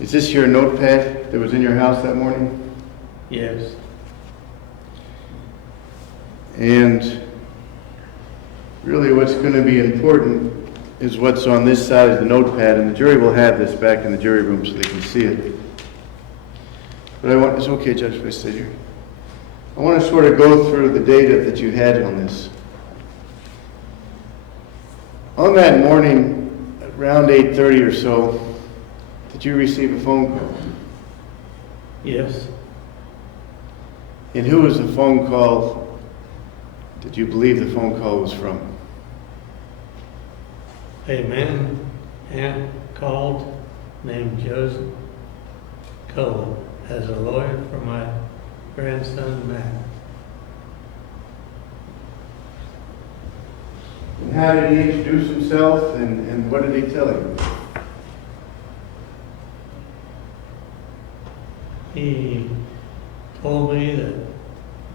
Is this your notepad that was in your house that morning? Yes. And really what's going to be important is what's on this side of the notepad, and the jury will have this back in the jury room so they can see it. But it's okay, Judge, if I stay here. I want to sort of go through the data that you had on this. On that morning, around 8:30 or so, did you receive a phone call? Yes. And who was the phone call? Did you believe the phone call was from? A man called named Joseph Cohen as a lawyer for my grandson, Matt. And how did he introduce himself, and what did he tell you? He told me that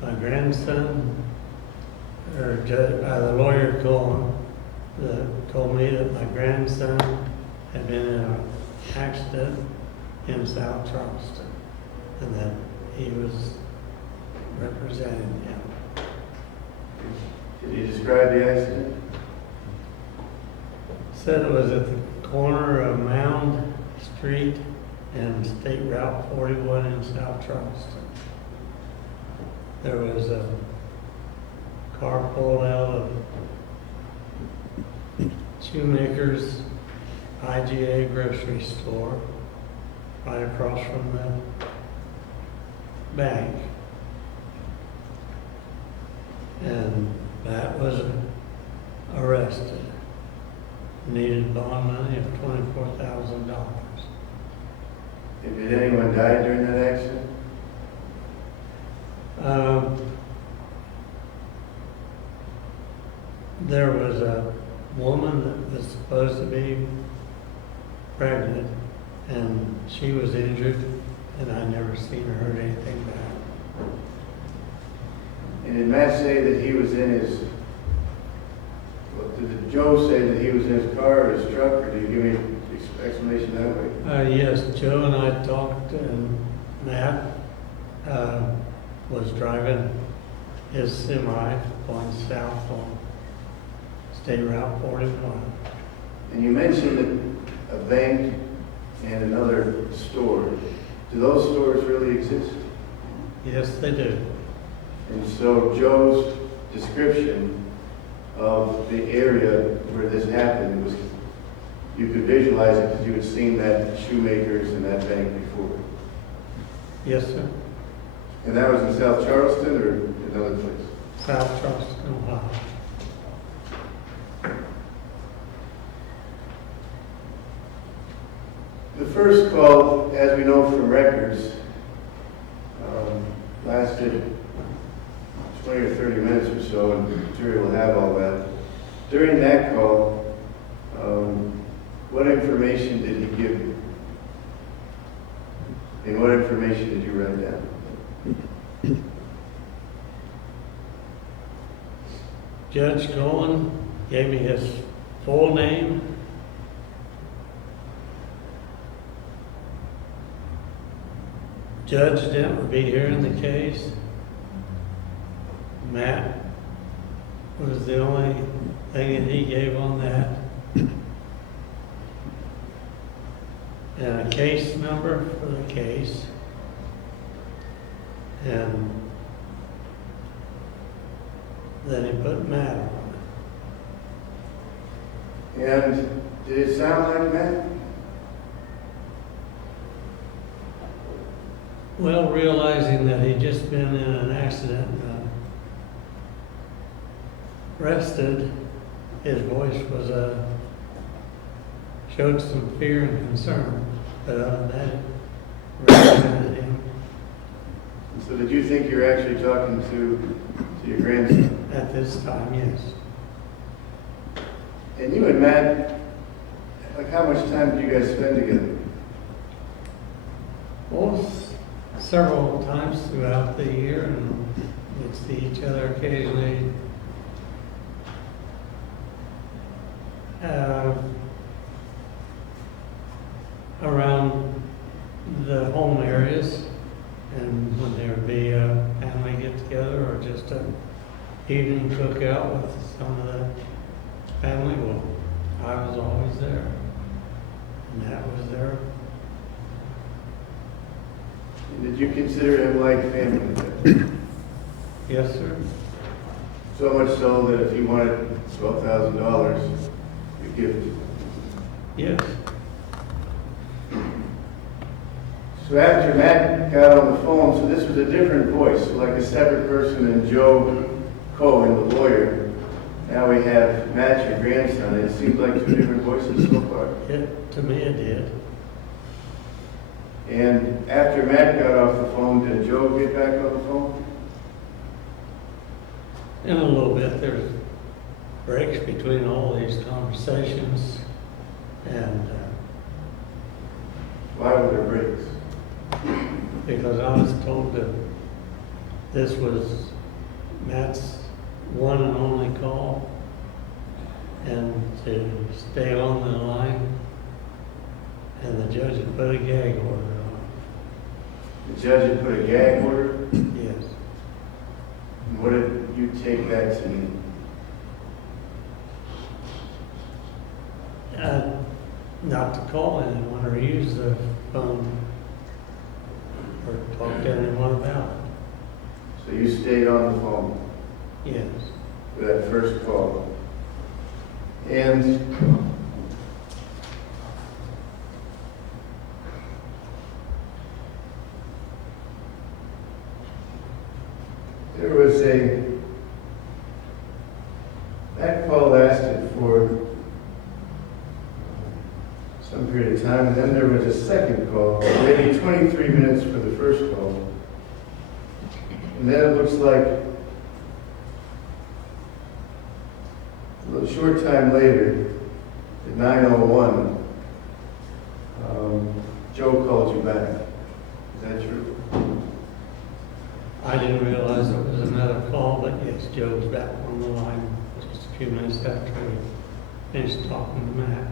my grandson, the lawyer Cohen, told me that my grandson had been in an accident in South Charleston, and that he was representing him. Did he describe the accident? Said it was at the corner of Mound Street and State Route 41 in South Charleston. There was a car pulled out of Shoemaker's IGA grocery store right across from the bank. And Matt was arrested. Needed bond money of $24,000. And did anyone die during that accident? There was a woman that was supposed to be pregnant, and she was injured, and I never seen or heard anything back. And did Matt say that he was in his, did Joe say that he was in his car or his truck, or did you give me an explanation that way? Yes, Joe and I talked, and Matt was driving his semi going south on State Route 41. And you mentioned that a bank and another store. Do those stores really exist? Yes, they do. And so Joe's description of the area where this happened was, you could visualize it because you had seen that Shoemaker's and that bank before. Yes, sir. And that was in South Charleston or another place? South Charleston, Ohio. The first call, as we know from records, lasted 20 or 30 minutes or so, and the jury will have all that. During that call, what information did he give you? And what information did you write down? Judge Cohen gave me his full name, Judge Dent would be here in the case. Matt was the only thing that he gave on that. And a case number for the case. And then he put Matt on it. And did it sound like Matt? Well, realizing that he'd just been in an accident, arrested, his voice was showed some fear and concern, but other than that, it represented him. So did you think you were actually talking to your grandson? At this time, yes. And you and Matt, like how much time did you guys spend together? Well, several times throughout the year, and we'd see each other occasionally. Around the home areas, and when there would be a family get-together or just a evening cookout with some of the family, well, I was always there. And that was there. Did you consider him like family? Yes, sir. So much so that if you wanted $12,000, you give it. Yes. So after Matt got on the phone, so this was a different voice, so like a separate person than Joe Cohen, the lawyer. Now we have Matt, your grandson. It seems like two different voices so far. To me it did. And after Matt got off the phone, did Joe get back on the phone? In a little bit, there's breaks between all these conversations, and Why were there breaks? because I was told that this was Matt's one and only call, and to stay on the line, and the judge had put a gag order on The judge had put a gag order. it. Yes. And what did you take that to mean? Not to call anyone or use the phone or talk to anyone about So you stayed on the phone it. Yes. for that first call. And there was that call lasted for some period of time, and then there was a second call, maybe 23 minutes for the first call. And then it looks like a short time later, at 9:01, Joe called you back. Is that true? I didn't realize it was another call, but yes, Joe's back on the line just a few minutes after we finished talking to Matt.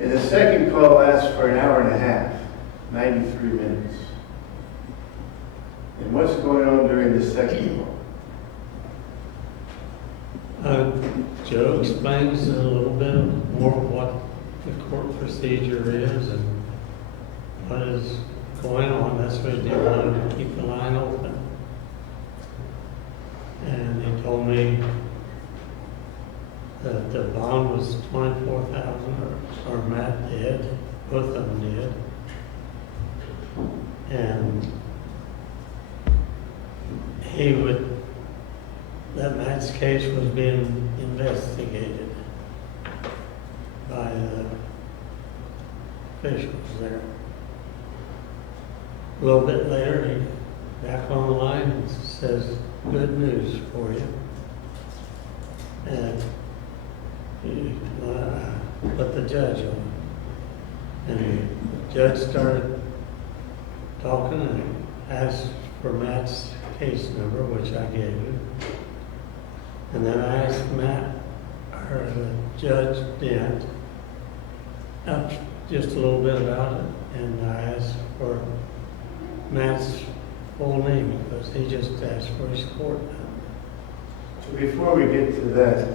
And the second call lasts for an hour and a half, 93 minutes. And what's going on during the second call? Joe explains a little bit more of what the court procedure is and what is going on. That's what he wanted to keep the line open. And he told me that the bond was $24,000, or Matt did, both of them did. And that Matt's case was being investigated by the officials there. A little bit later, he back on the line and says, "Good news for you." And he put the judge on. And the judge started talking and asked for Matt's case number, which I gave him. And then I asked Matt, or the Judge Dent, just a little bit about it, and I asked for Matt's full name because he just asked for his court number. So before we get to that,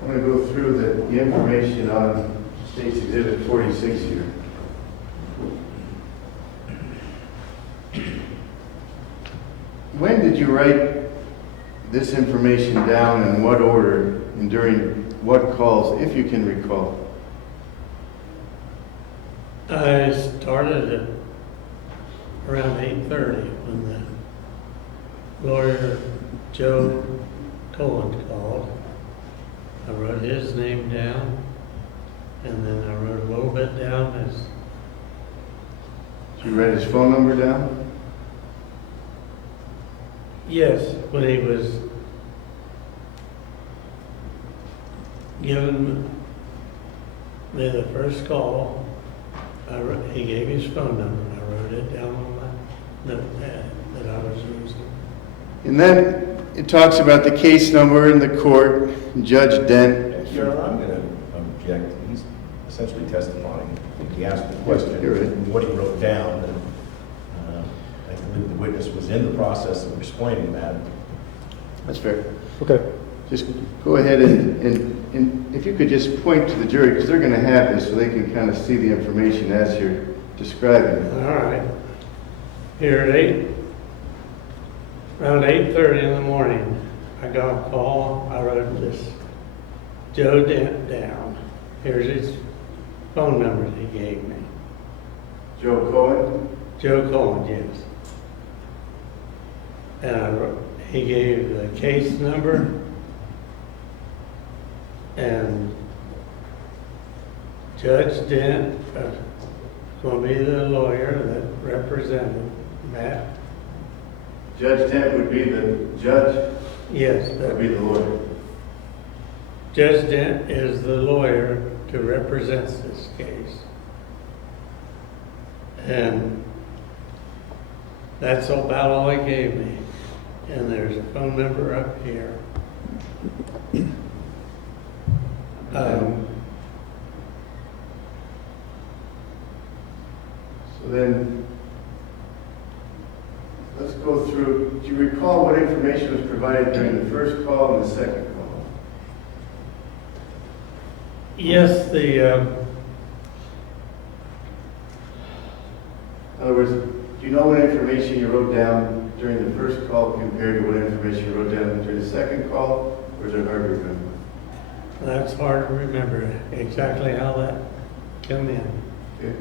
I'm going to go through the information on State's Exhibit 46 here. When did you write this information down, in what order, and during what calls, if you can recall? I started at around 8:30 when the lawyer Joe Cohen called. I wrote his name down, and then I wrote a little bit down as Did you write his phone number down? yes, when he was giving me the first call, he gave his phone number, and I wrote it down on my notepad that I was using. And then it talks about the case number in the court, Judge Dent. Your Honor, I'm going to object. essentially testifying. I think he asked the question, You're right. and what he wrote down, and I believe the witness was in the process of explaining that. That's fair. Okay. Just go ahead and if you could just point to the jury, because they're going to have this so they can kind of see the information as you're describing it. All right. Here at around 8:30 in the morning, I got a call. I wrote this Joe Dent down. Here's his phone number that he gave me. Joe Cohen? Joe Cohen, yes. And he gave the case number and Judge Dent is going to be the lawyer that represented Matt. Judge Dent would be the judge? Yes, That would be the lawyer. Judge Dent is the lawyer who represents this case. And that's about all he gave me. And there's a phone number up here. So then, let's go through, do you recall what information was provided during the first call and the second call? Yes, In other words, do you know what information you wrote down during the first call compared to what information you wrote down during the second call, or is it hard to remember? that's hard to remember exactly how that come in. Okay.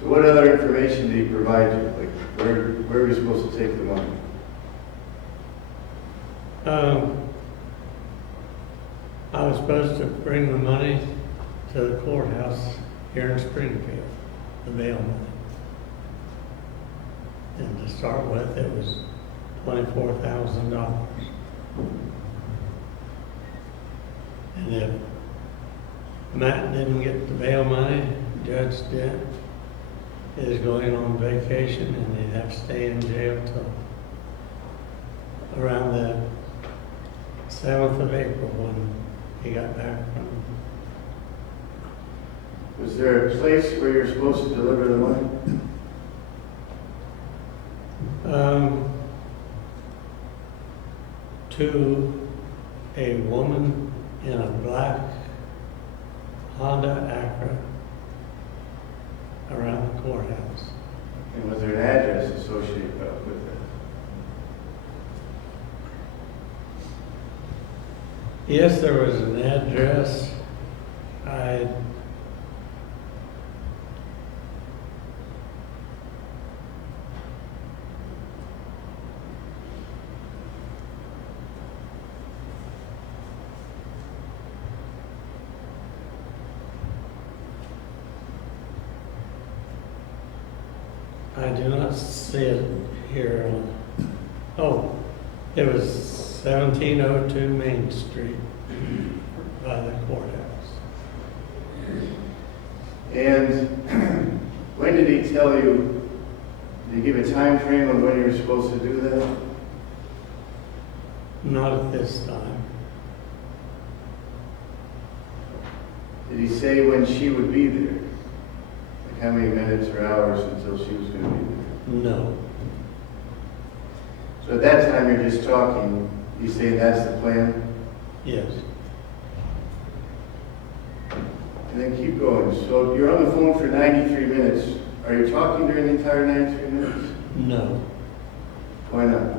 So what other information did he provide you? Like, where are you supposed to take the money? I was supposed to bring the money to the courthouse here in Springfield, the bail money. And to start with, it was $24,000. And if Matt didn't get the bail money, Judge Dent is going on vacation and he'd have to stay in jail till around the 7th of April when he got back from. Was there a place where you're supposed to deliver the money? To a woman in a black Honda Acura around the courthouse. And was there an address associated with that? Yes, there was an address. I do not see it here. Oh, it was 1702 Main Street by the courthouse. And when did he tell you, did he give a time frame on when you were supposed to do that? Not at this time. Did he say when she would be there? Like how many minutes or hours until she was going to be there? No. So at that time, you're just talking, you saying that's the plan? Yes. And then keep going. So you're on the phone for 93 minutes. Are you talking during the entire 93 minutes? No. Why not?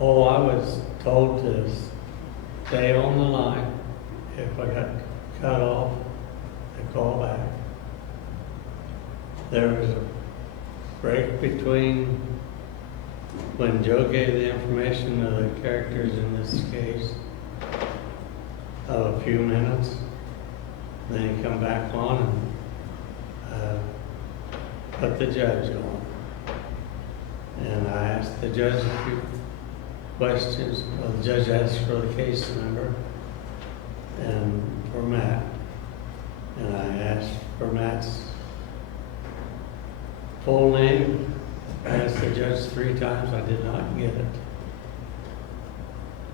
Oh, I was told to stay on the line. If I got cut off, to call back. There was a break between when Joe gave the information of the characters in this case of a few minutes. Then he come back on and put the judge on. And I asked the judge a few questions. Well, the judge asked for the case number and for Matt. And I asked for Matt's full name. I asked the judge 3 times. I did not get it.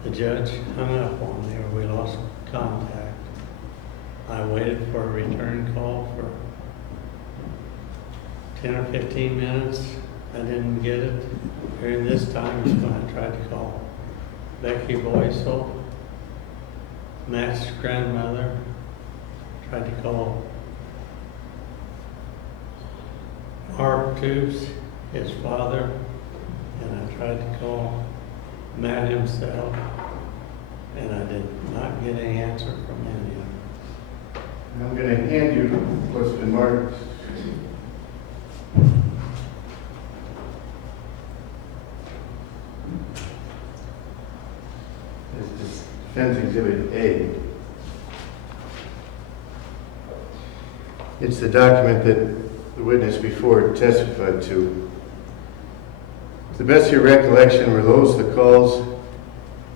The judge hung up on me, or we lost contact. waited for a return call for 10 or 15 minutes. I didn't get it. During this time is when I tried to call Becky Boysel, Matt's grandmother. Tried to call Mark Tubes, his father, and I tried to call Matt himself, and I did not get any answer from any of them. I'm going to hand you what's been marked. It's Defense Exhibit A. It's the document that the witness before testified to. To the best of your recollection, were those the calls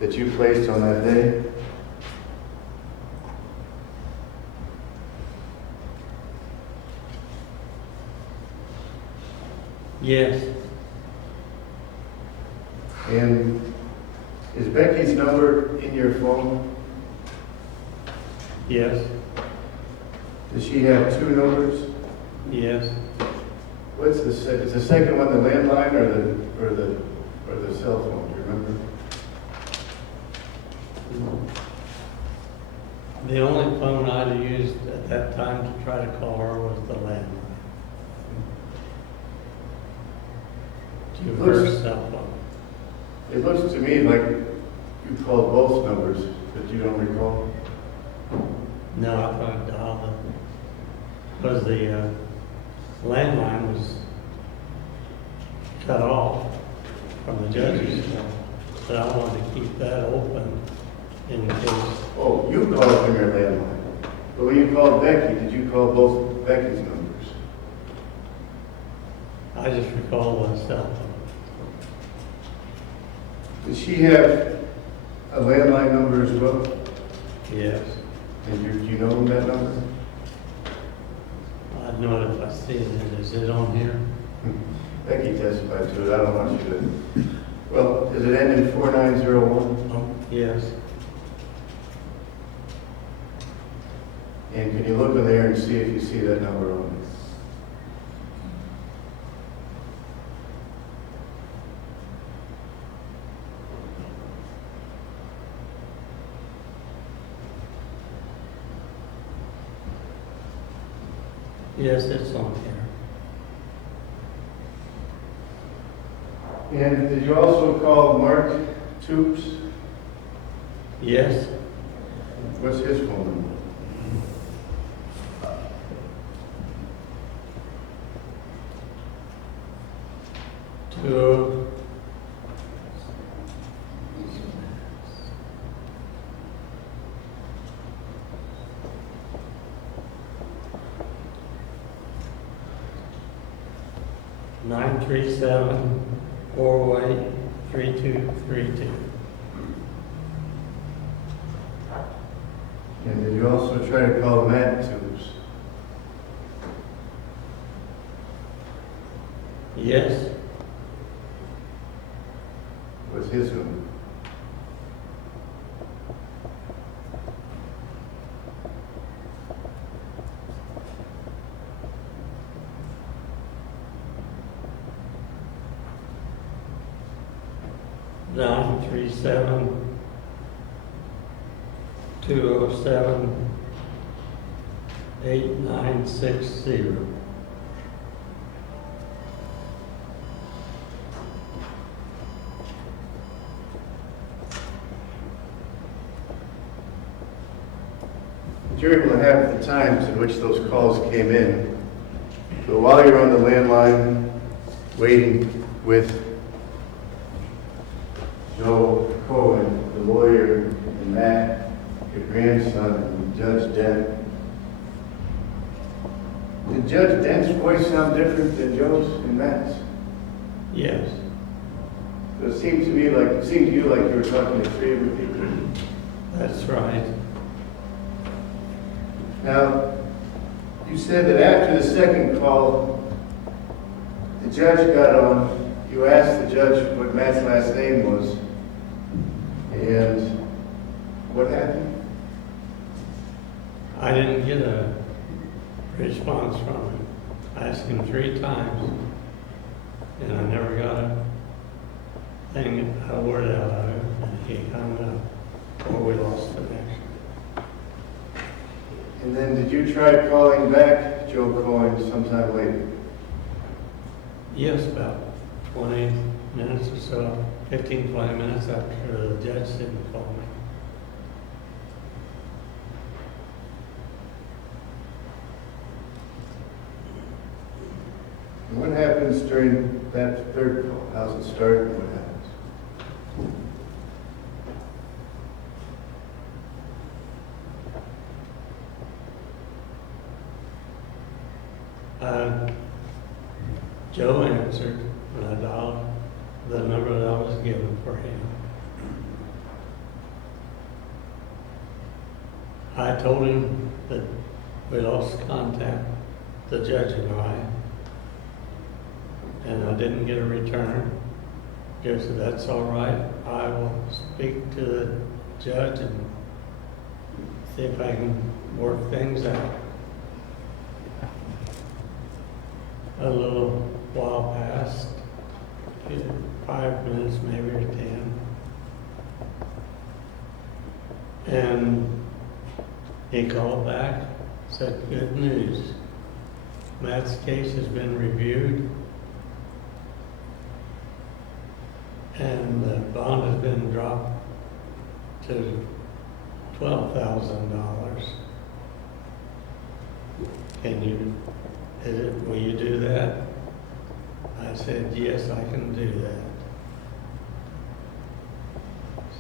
that you placed on that day? Yes, And is Becky's number in your phone? yes, Does she have two numbers? yes. What's is the second one the landline or the cell phone? Do you remember? The only phone I used at that time to try to call her was the landline. To her cell phone. It looks to me like you called both numbers, but you don't recall. No, I thought I dialed it. Because the landline was cut off from the judge's phone. But I wanted to keep that open in case. Oh, you called from your landline. But when you called Becky, did you call both Becky's numbers? I just recall the cell phone. Does she have a landline number as well? Yes. And you know that number? I'd know it if I see it. Is it on here? Becky testified to it. I don't want you to. Well, does it end in 4901? Oh, yes. And can you look in there and see if you see that number on it? Yes, it's on here. And did you also call Mark Tubes? Yes, What's his phone number? two. 937-408-3232. And did you also try to call Matt Tubes? Yes, What's his number? nine three seven 207 8960. You're able to have the times in which those calls came in. So while you're on the landline waiting with Joe Cohen, the lawyer, and Matt, your grandson, and Judge Dent, did Judge Dent's voice sound different than Joe's and Matt's? Yes, So it seemed to you like you were talking to three different people. that's right. Now, you said that after the second call, the judge got on, you asked the judge what Matt's last name was, and what happened? I didn't get a response from him. I asked him 3 times, and I never got a word out of him, and he hung up, or we lost connection. And then did you try calling back Joe Cohen sometime later? Yes, about 20 minutes or so, 15, 20 minutes after the judge didn't call me. And what happens during that third call? How's it start and what happens? Joe answered when I dialed the number that I was given for him. I told him that we lost contact, the judge and I didn't get a return. Joe said, "That's all right. I will speak to the judge and see if I can work things out." A little while passed, 5 minutes maybe or 10. And he called back, said, "Good news. Matt's case has been reviewed and the bond has been dropped to $12,000. Will you do that?" I said, "Yes, I can do that."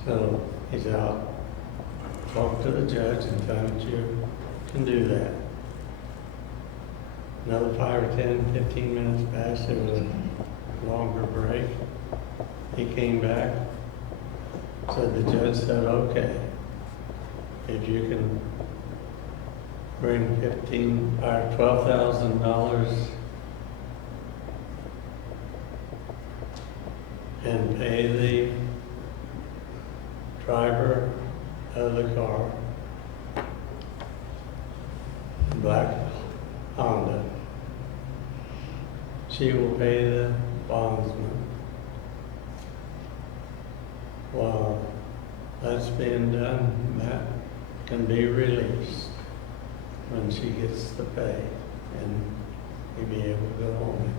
So he said, "I'll talk to the judge and tell him that you can do that." Another 5 or 10, 15 minutes passed. It was a longer break. He came back, said the judge said, "Okay, if you can bring $12,000 and pay the driver of the car, black Honda. She will pay the bondsman." While that's being done, Matt can be released when she gets the pay, and he'll be able to go home.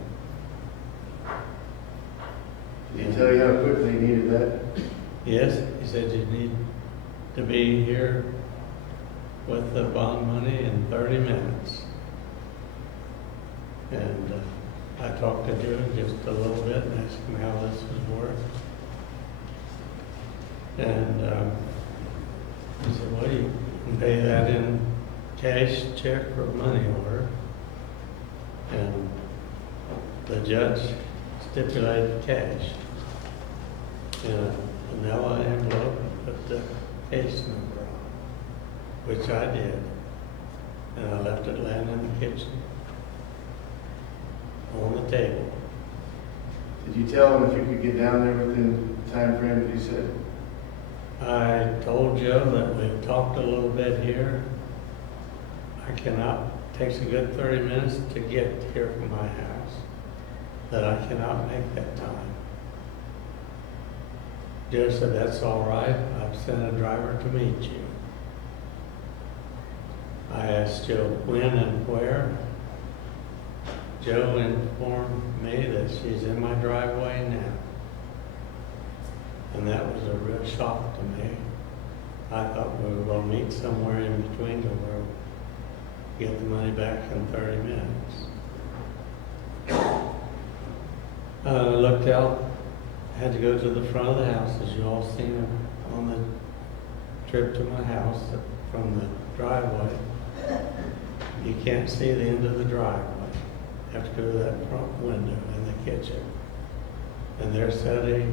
Did he tell you how quickly he needed that? Yes, he said you need to be here with the bond money in 30 minutes. And I talked to Joe just a little bit and asked him how this would work. And he said, "Well, you can pay that in cash, check, or money order." And the judge stipulated cash in a manila envelope and put the case number on, which I did. And I left it laying in the kitchen on the table. Did you tell him if you could get down there within the time frame that he said? I told Joe that we've talked a little bit here. I cannot, takes a good 30 minutes to get here from my house, that I cannot make that time. Joe said, "That's all right. I've sent a driver to meet you." I asked Joe when and where. Joe informed me that she's in my driveway now. And that was a real shock to me. I thought we were going to meet somewhere in between to where we get the money back in 30 minutes. I looked out, had to go to the front of the house, as you all seen on the trip to my house from the driveway. You can't see the end of the driveway. You have to go to that front window in the kitchen. And there sat a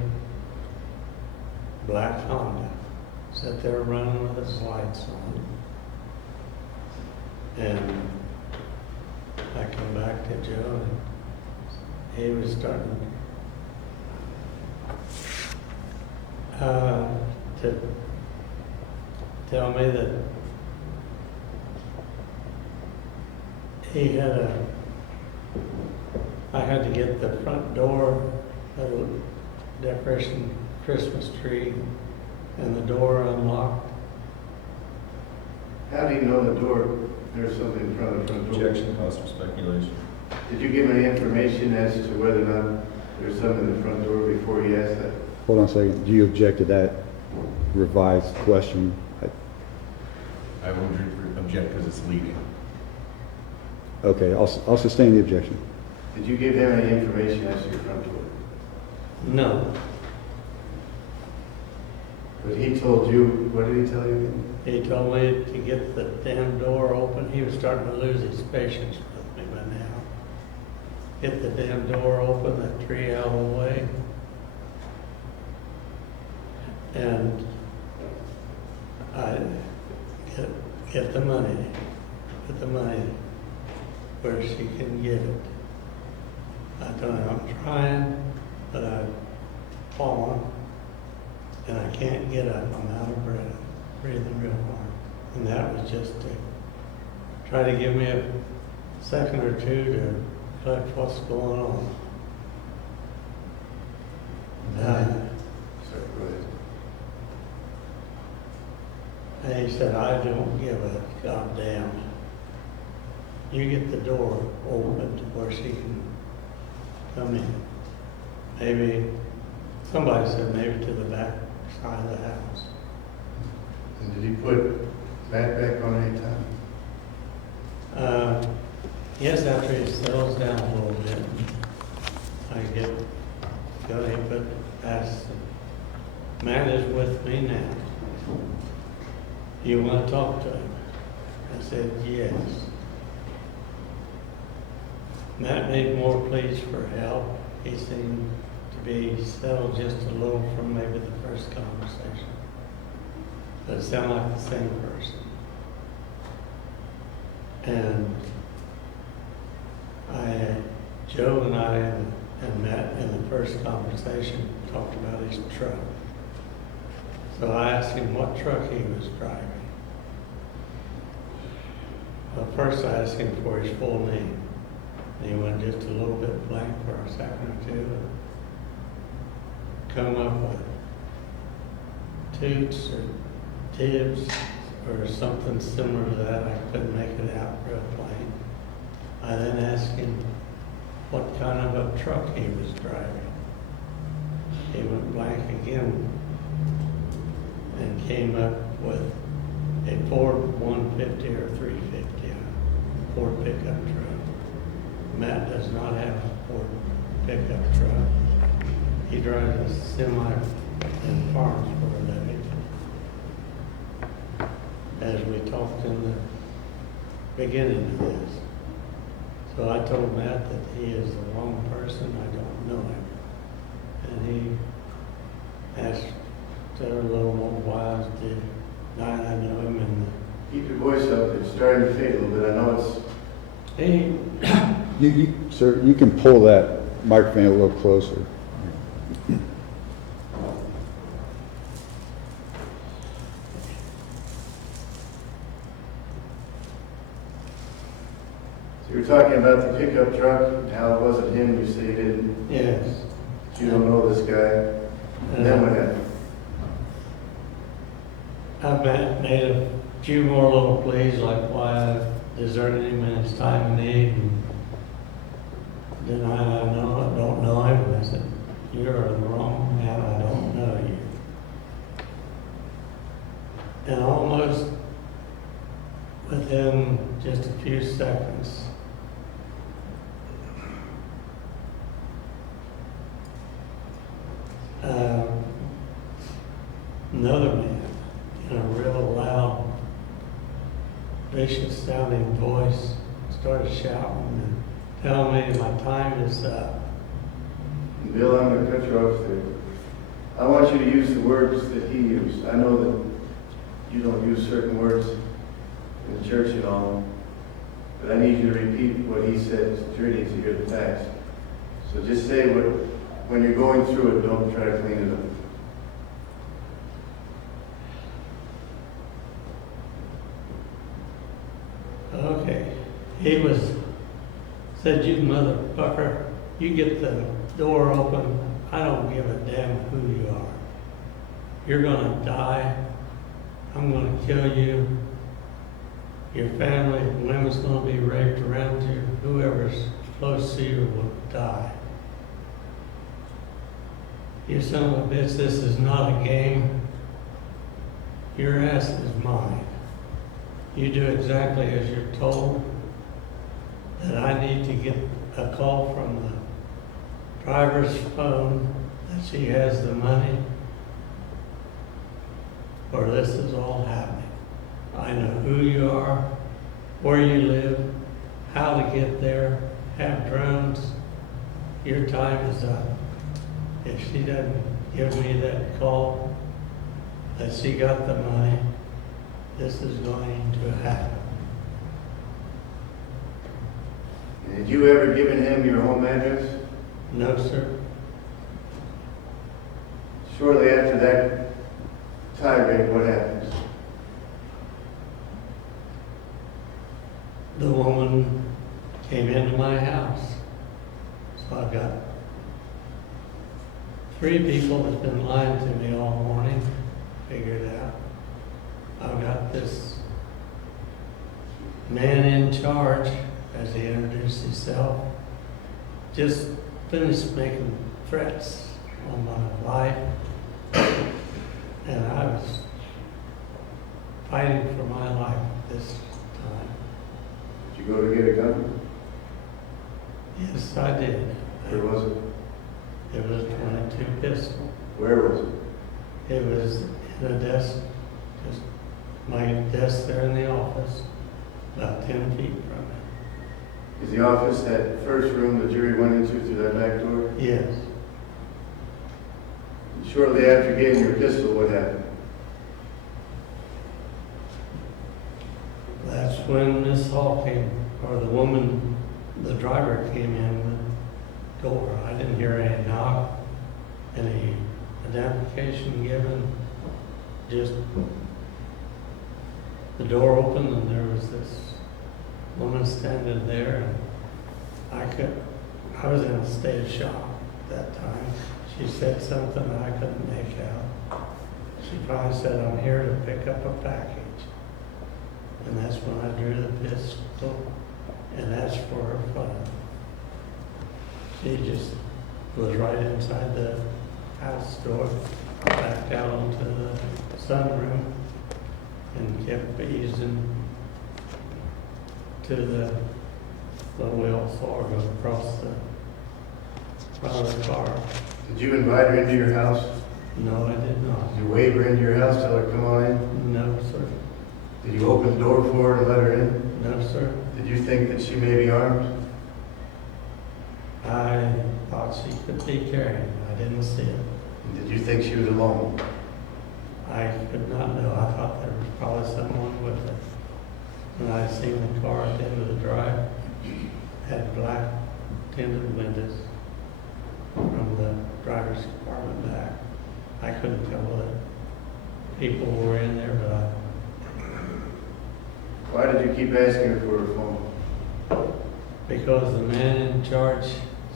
black Honda, sat there running with its lights on. And I come back to Joe, and he was starting to tell me that I had to get the front door, the decoration Christmas tree, and the door unlocked. How do you know the door, there's something in front of the front door? Objection, cause for speculation. Did you give any information as to whether or not there's something in the front door before he asked that? Hold on a second. Do you object to that revised question? I would object because it's leading. Okay, I'll sustain the objection. Did you give him any information as to your front door? No, But he told you, what did he tell you? he told me to get the damn door open. He was starting to lose his patience with me by now. Get the damn door open, that tree out of the way. And I get the money where she can get it. I told her I'm trying, but I've fallen and I can't get up. I'm out of breath, breathing real hard. And that was just to try to give me a second or two to collect what's going on. Sorry, go ahead. And he said, I don't give a goddamn. You get the door open to where she can come in. Maybe, somebody said maybe to the back side of the house. And did he put Matt back on any time? Yes, after he settles down a little bit, I go ahead, but ask, Matt is with me now. You want to talk to him? I said, yes. Matt made more pleas for help. He seemed to be settled just a little from maybe the first conversation. But it sounded like the same person. And Joe and I and Matt in the first conversation talked about his truck. So I asked him what truck he was driving. Well, first I asked him for his full name. And he went just a little bit blank for a second or two. Come up with Toots or Tibbs or something similar to that. I couldn't make it out real plain. I then asked him what kind of a truck he was driving. He went blank again and came up with a Ford 150 or 350, a Ford pickup truck. Matt does not have a Ford pickup truck. He drives a semi and farms for a living. As we talked in the beginning of this. So I told Matt that he is the wrong person, I don't know him. And he asked a little more wise to I know him and Keep your voice up, it's starting to fade a little bit, I know it's, he, Sir, you can pull that microphone a little closer. so you're talking about the pickup truck, and how it wasn't him, you say you didn't, yes. you don't know this guy. And then what happened? I made a few more little pleas, like why I deserted him in his time of need, and denied I don't know him. And I said, you're the wrong man, I don't know you. And almost within just a few seconds, another man in a real loud, vicious sounding voice started shouting and telling me my time is up. Bill, I'm going to cut you off there. I want you to use the words that he used. I know that you don't use certain words in the church and all, but I need you to repeat what he said to really to hear the facts. So just say what, when you're going through it, don't try to clean it up. Okay. He was Said, "You motherfucker, you get the door open. I don't give a damn who you are. You're gonna die. I'm gonna kill you. Your family, women's gonna be raped around you. Whoever's close to you will die. You son of a bitch, this is not a game. Your ass is mine. You do exactly as you're told. That I need to get a call from the driver's phone that she has the money, or this is all happening. I know who you are, where you live, how to get there, have drones. Your time is up. If she doesn't give me that call that she got the money, this is going to happen." Had you ever given him your home address? No, sir. Shortly after that tirade, what happens? The woman came into my house. So I've got 3 people that's been lying to me all morning, figured out. I've got this man in charge, as he introduced himself, just finished making threats on my life. And I was fighting for my life this time. Did you go to get a gun? Yes, I did. Where was it? It was a .22 pistol. Where was it? It was in a desk, just my desk there in the office, about 10 feet from it. Is the office that first room the jury went into through that back door? Yes. Shortly after getting your pistol, what happened? That's when Miss Hall came, or the woman, the driver came in the door. I didn't hear any knock, any identification given, just the door opened and there was this woman standing there, and I was in a state of shock at that time. She said something I couldn't make out. She finally said, "I'm here to pick up a package." And that's when I drew the pistol and asked for her phone. She just was right inside the house door, backed out onto the sunroom, and kept easing to the Wells Fargo across the front of the car. Did you invite her into your house? No, I did not. Did you wave her into your house, tell her come on in? No, sir. Did you open the door for her and let her in? No, sir. Did you think that she may be armed? I thought she could be carrying. I didn't see it. Did you think she was alone? I could not know. I thought there was probably someone with her. When I seen the car at the end of the drive, had black tinted windows from the driver's compartment back. I couldn't tell that people were in there, but Why did you keep asking her for her phone? because the man in charge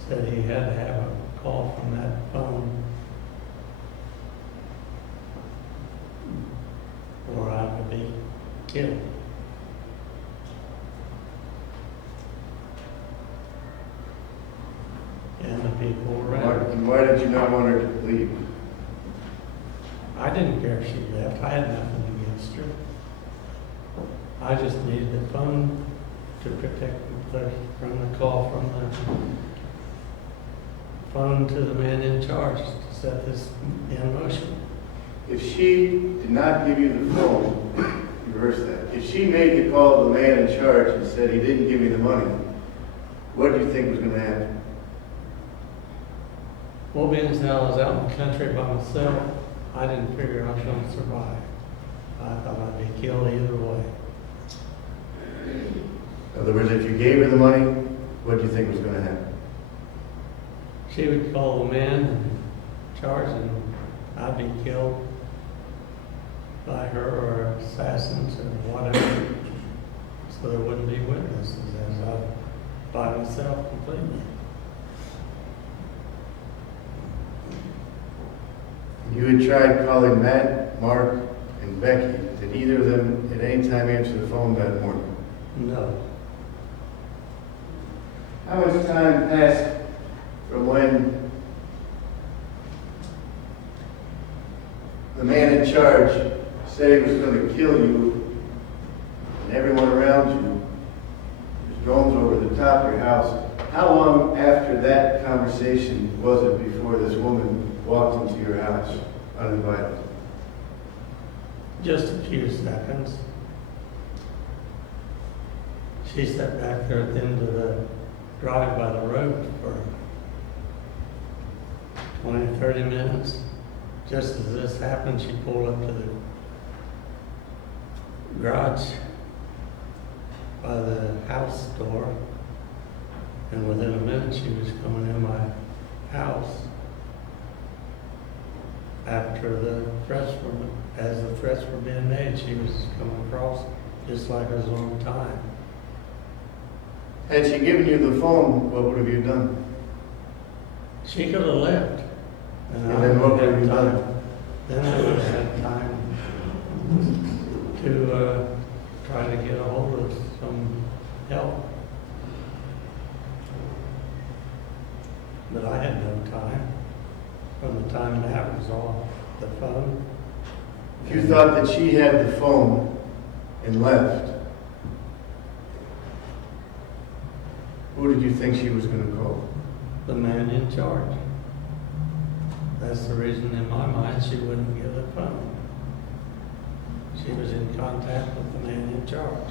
said he had to have a call from that phone, or I would be killed. And the people Why, around. why did you not want her to leave? I didn't care if she left. I had nothing against her. I just needed the phone to protect from the call from the phone to the man in charge to set this in motion. If she did not give you the phone, reverse that. If she made the call to the man in charge and said he didn't give me the money, what do you think was going to happen? Well, being as I was out in the country by myself, I didn't figure I was going to survive. I thought I'd be killed either way. In other words, if you gave her the money, what do you think was going to happen? She would call the man in charge and I'd be killed by her or assassins or whatever. So there wouldn't be witnesses as I by myself. myself completely. You had tried calling Matt, Mark, and Becky. Did either of them at any time answer the phone that morning? No. How much time passed from when the man in charge said he was going to kill you and everyone around you? There's drones over the top of your house. How long after that conversation was it before this woman walked into your house uninvited? Just a few seconds. She sat back there at the end of the drive by the road for 20, 30 minutes. Just as this happened, she pulled up to the garage by the house door, and within a minute she was coming in my house after the threats were, as the threats were being made, she was coming across just like it was on time. Had she given you the phone, what would have you done? She could have left. And then what would have you time. done? Then I would have had time to try to get a hold of some help. But I had no time from the time that was off the phone. If you thought that she had the phone and left, who did you think she was going to call? The man in charge. That's the reason in my mind she wouldn't give the phone. She was in contact with the man in charge.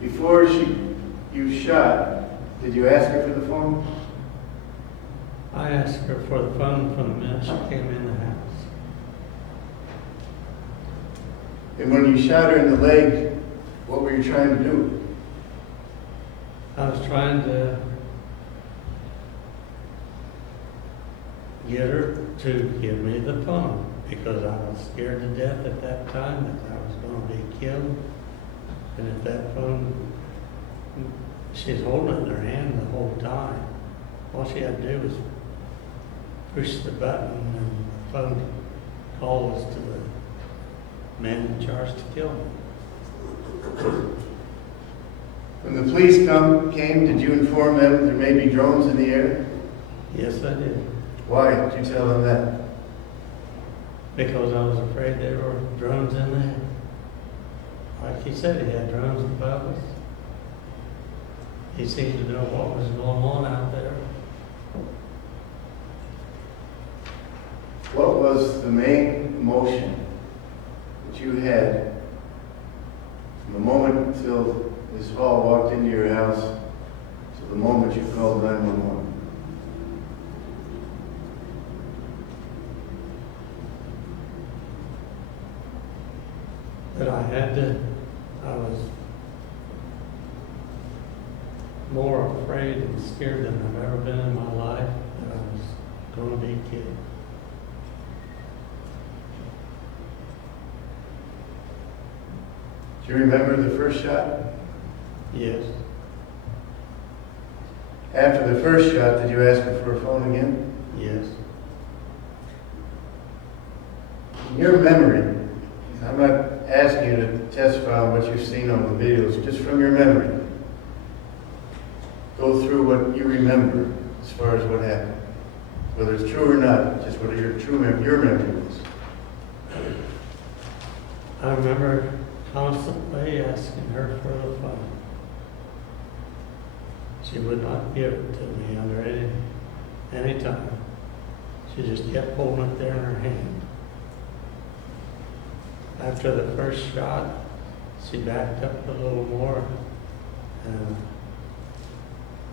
Before you shot, did you ask her for the phone? I asked her for the phone from the minute she came in the house. And when you shot her in the leg, what were you trying to do? I was trying to get her to give me the phone because I was scared to death at that time that I was going to be killed. And if that phone, she's holding it in her hand the whole time. All she had to do was push the button and the phone call was to the man in charge to kill me. When the police came, did you inform them there may be drones in the air? Yes, I did. Why did you tell them that? Because I was afraid there were drones in there. Like he said, he had drones above us. He seemed to know what was going on out there. What was the main emotion that you had from the moment until this Hall walked into your house to the moment you called 911? But I was more afraid and scared than I've ever been in my life that I was going to be killed. Do you remember the first shot? Yes. After the first shot, did you ask her for a phone again? Yes. In your memory, I'm not asking you to testify on what you've seen on the videos, just from your memory. Go through what you remember as far as what happened. Whether it's true or not, just what your memory was. I remember constantly asking her for the phone. She would not give it to me under any time. She just kept holding it there in her hand. After the first shot, she backed up a little more.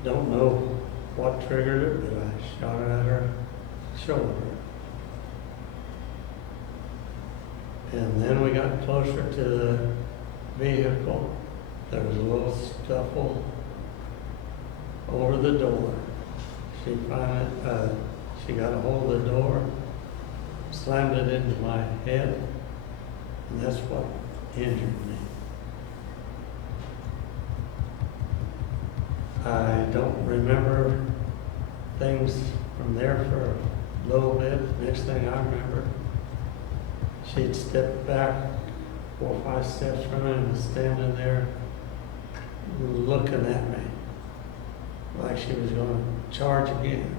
Don't know what triggered it, but I shot it at her shoulder. And then we got closer to the vehicle. There was a little scuffle over the door. She finally, she got a hold of the door, slammed it into my head, and that's what injured me. I don't remember things from there for a little bit. Next thing I remember, she'd step back 4 or 5 steps from him and standing there looking at me like she was going to charge again.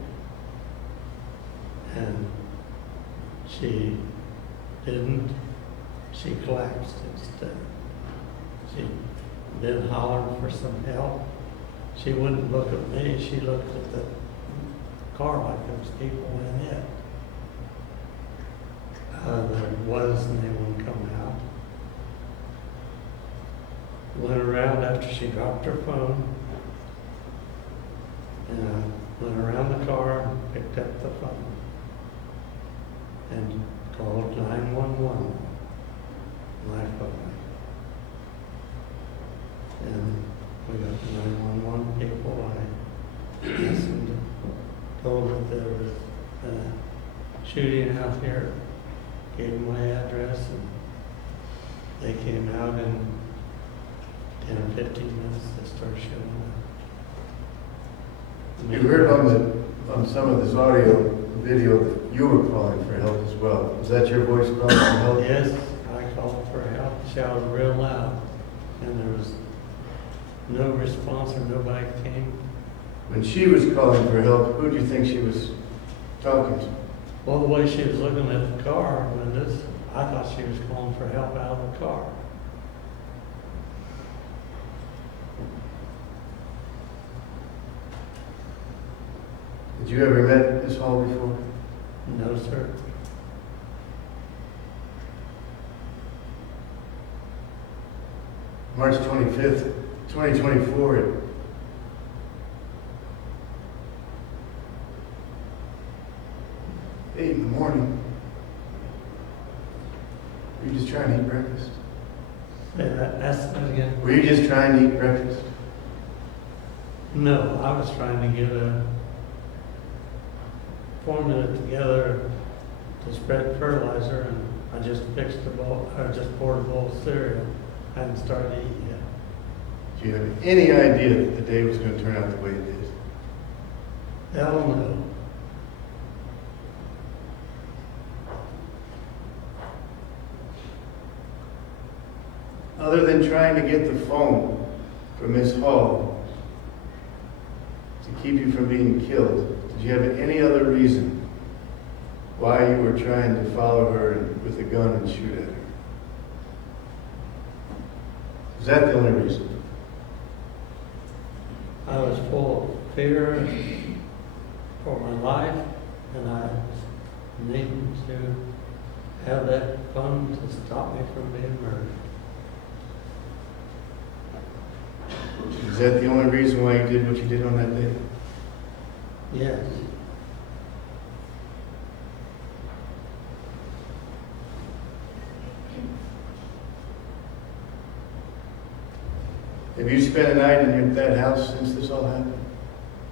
And she didn't. She collapsed instead. She'd been hollering for some help. She wouldn't look at me. She looked at the car like those people in it. There wasn't anyone coming out. Went around after she dropped her phone. And I went around the car and picked up the phone. And called 911. My phone. And we got the 911 people. I listened, told that there was a shooting out here, gave them my address, and they came out in 10 or 15 minutes. They started showing up. You heard on some of this audio video that you were calling for help as well. Was that your voice calling for help? Yes, I called for help, shouted real loud, and there was no response or nobody came. When she was calling for help, who do you think she was talking to? Well, the way she was looking at the car windows, I thought she was calling for help out of the car. Did you ever met Miss Hall before? No, sir. March 25th, 2024 at 8 in the morning. Were you just trying to eat breakfast? Ask that again. Were you just trying to eat breakfast? No, I was trying to get a formula together to spread fertilizer, and I just fixed a bowl, or just poured a bowl of cereal. I hadn't started eating yet. Do you have any idea that the day was going to turn out the way it did? Hell no. Other than trying to get the phone from Miss Hall to keep you from being killed, did you have any other reason why you were trying to follow her with a gun and shoot at her? Is that the only reason? I was full of fear for my life, and I needed to have that fun to stop me from being murdered. Is that the only reason why you did what you did on that day? Yes. Have you spent a night in that house since this all happened?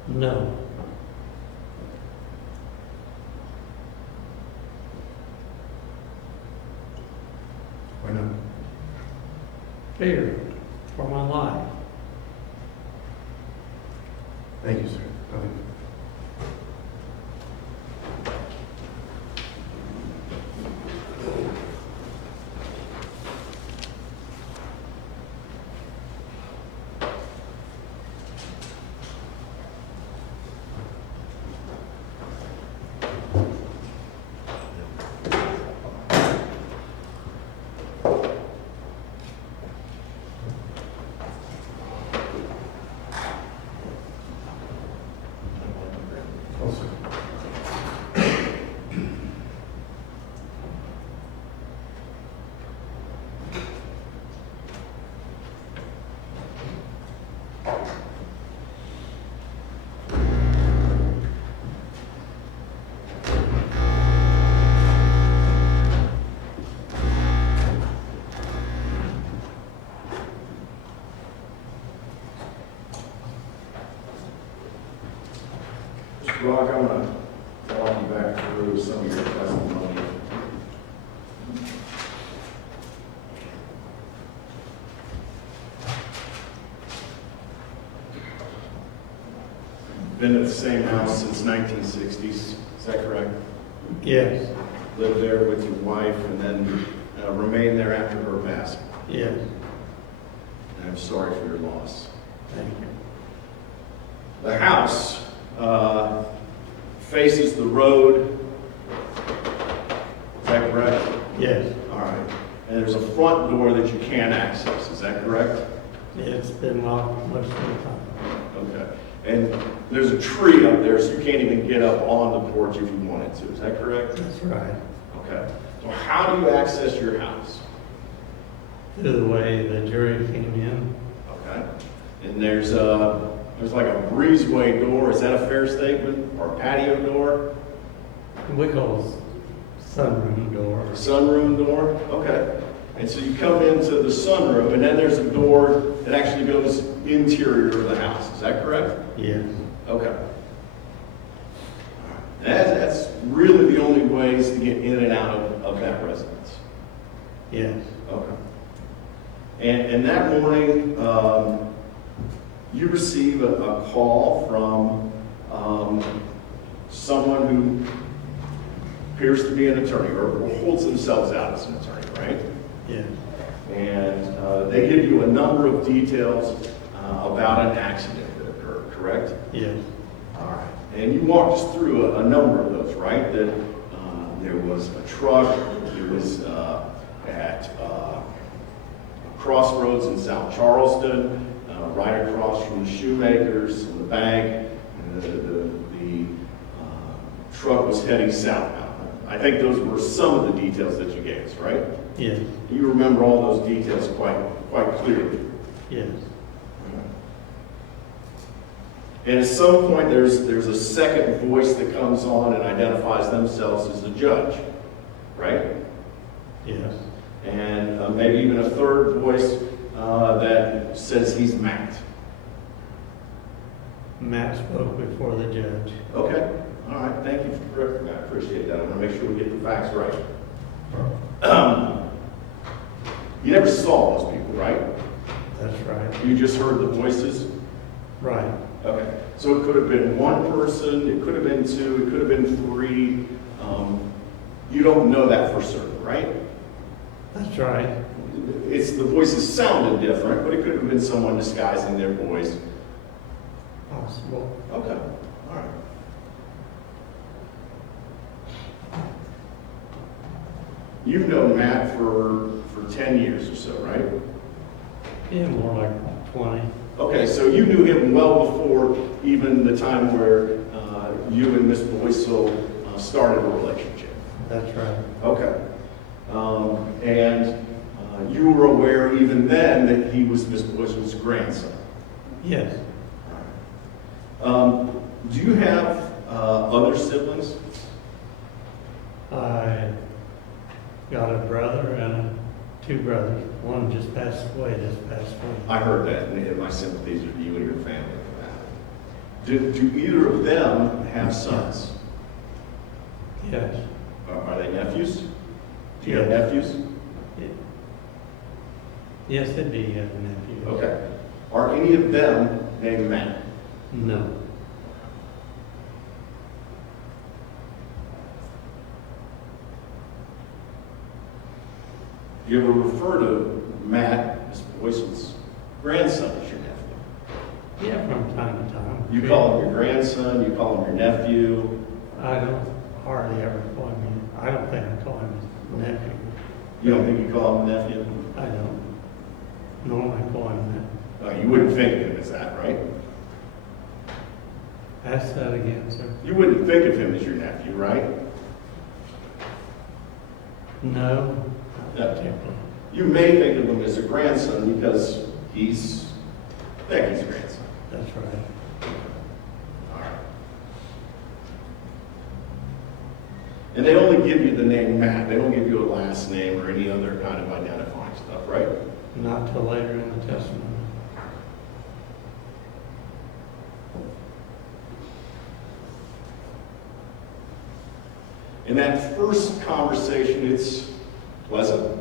No. Why not? Fear for my life. Thank you, sir. Nothing. Also, Mr. Rock, I'm going to walk you back through some of your testimony. been at the same house since 1960s, is that correct? Yes, Lived there with your wife and then remained there after her passing. yes, And I'm sorry for your loss. thank you. The house faces the road, is that correct? Yes, All right. And there's a front door that you can't access, is that correct? it's been locked most of the time. Okay. And there's a tree up there, so you can't even get up on the porch if you wanted to, is that correct? That's right. Okay. So how do you access your house? Through the way the jury came in. Okay. And there's like a breezeway door, is that a fair statement? Or a patio door? We call it sunroom door. Sunroom door? Okay. And so you come into the sunroom, and then there's a door that actually goes interior of the house. Is that correct? Yes, Okay. That's really the only ways to get in and out of that residence. yes, Okay. And that morning, you receive a call from someone who appears to be an attorney or holds themselves out as an attorney, right? yes, And they give you a number of details about an accident that occurred, correct? yes, All right. And you walked us through a number of those, right? That there was a truck, it was at crossroads in South Charleston, right across from the shoemakers and the bank, and the truck was heading southbound. I think those were some of the details that you gave us, right? yes, You remember all those details quite clearly. yes, And at some point, there's a second voice that comes on and identifies themselves as the judge, right? yes, And maybe even a third voice that says he's Matt. Matt spoke before the judge. Okay, all right, thank you for correcting that. I appreciate that. I want to make sure we get the facts right. You never saw those people, right? That's right. You just heard the voices? Right, Okay, so it could have been one person, it could have been two, it could have been three. You don't know that for certain, right? that's right. The voices sounded different, but it could have been someone disguising their voice. Possible. Okay, all right. You've known Matt for 10 years or so, right? Yeah, more like 20. Okay, so you knew him well before even the time where you and Miss Boycel started a relationship. That's right. Okay. And you were aware even then that he was Miss Boycel's grandson. Yes, Do you have other siblings? I got a brother and two brothers. One just passed away this past week. I heard that, and my sympathies are to you and your family for that. Do either of them have sons? Yes, Are they nephews? Do you have Yes. nephews? yes, it'd be a nephew. Okay. Are any of them named Matt? No, Do you ever refer to Matt, Miss Boyce's grandson, as your nephew? yeah, from time to time. You call him your grandson, you call him your nephew. I don't hardly ever call him. I don't think I call him his nephew. You don't think you call him a nephew? I don't. Normally I call him You wouldn't think of him as that, right? that. Ask that again, sir. You wouldn't think of him as your nephew, right? No, No. not particularly. You may think of him as a grandson because he's Becky's grandson. That's right. All right. And they only give you the name Matt. They don't give you a last name or any other kind of identifying stuff, right? Not till later in the testimony. In that first conversation, it's pleasant,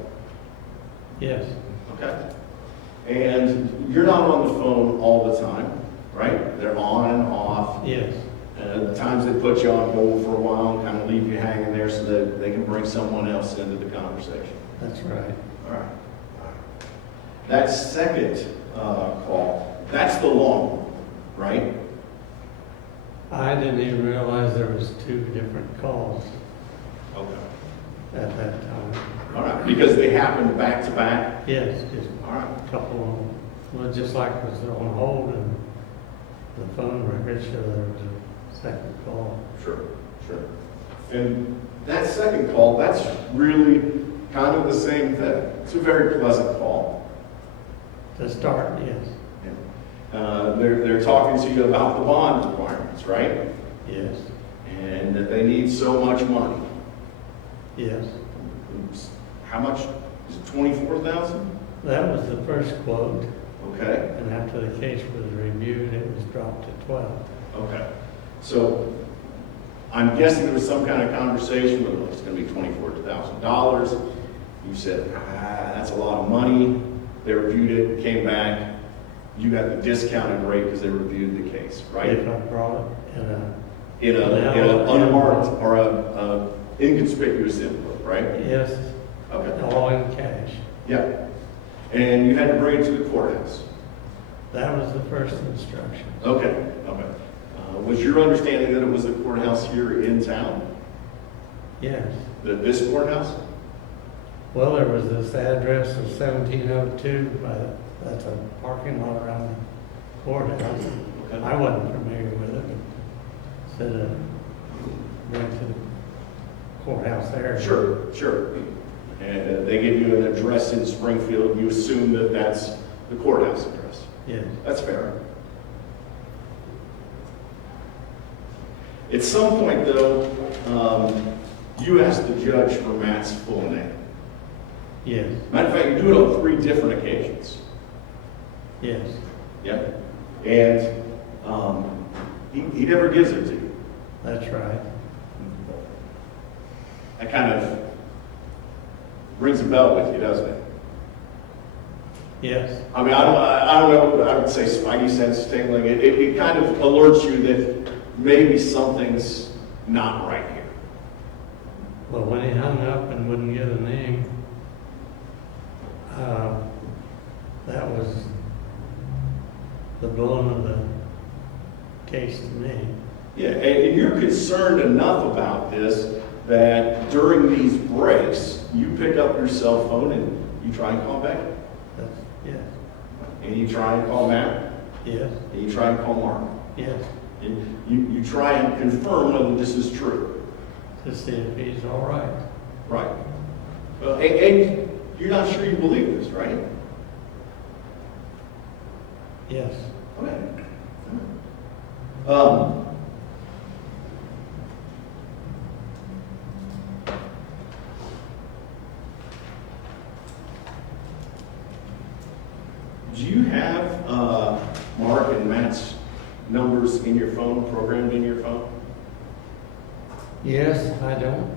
Yes, okay? And you're not on the phone all the time, right? They're on and off. Yes, The times they put you on hold for a while, kind of leave you hanging there so that they can bring someone else into the conversation. that's right. All right. That second call, that's the long one, right? I didn't even realize there was two different calls Okay. at that time. All right, because they happened back to back? Yes, just All right. a couple, well, just like was on hold and the phone record showed there was a second call. Sure, sure. And that second call, that's really kind of the same thing. It's a very pleasant call. To start, yes, They're talking to you about the bond requirements, right? yes, And that they need so much money. yes. How much? Is it 24,000? That was the first quote, Okay, and after the case was reviewed, it was dropped to 12. okay. So I'm guessing there was some kind of conversation with, well, it's gonna be $24,000. You said, that's a lot of money. They reviewed it, came back. You got the discounted rate because they reviewed the case, right? If I brought it In a unmarked or a inconspicuous envelope, right? yes, Okay. all in cash. Yeah. And you had to bring it to the courthouse. That was the first instruction. Okay, okay. Was your understanding that it was the courthouse here in town? Yes. This courthouse? Well, there was this address of 1702, that's a parking lot around the courthouse. Okay. I wasn't familiar with it, but said went to the courthouse area. Sure, sure. And they give you an address in Springfield, you assume that that's the courthouse address. Yes, That's fair. At some point, though, you asked the judge for Matt's full name. yes, Matter of fact, you do it on 3 different occasions. yes, Yep. And he never gives it to you. that's right. That kind of rings a bell with you, doesn't it? Yes, I mean, I don't know, I would say spidey sense tingling. It kind of alerts you that maybe something's not right here. well, when he hung up and wouldn't give a name, that was the blowing of the case to me. Yeah, and you're concerned enough about this that during these breaks, you pick up your cell phone and you try and call Becky. That's, yes, And you try and call Matt. yes, And you try and call Mark. yes, And you try and confirm whether this is true. to see if he's all right. Right. Well, and you're not sure you believe this, right? Yes, Okay. Do you have Mark and Matt's numbers in your phone, programmed in your phone? yes, I don't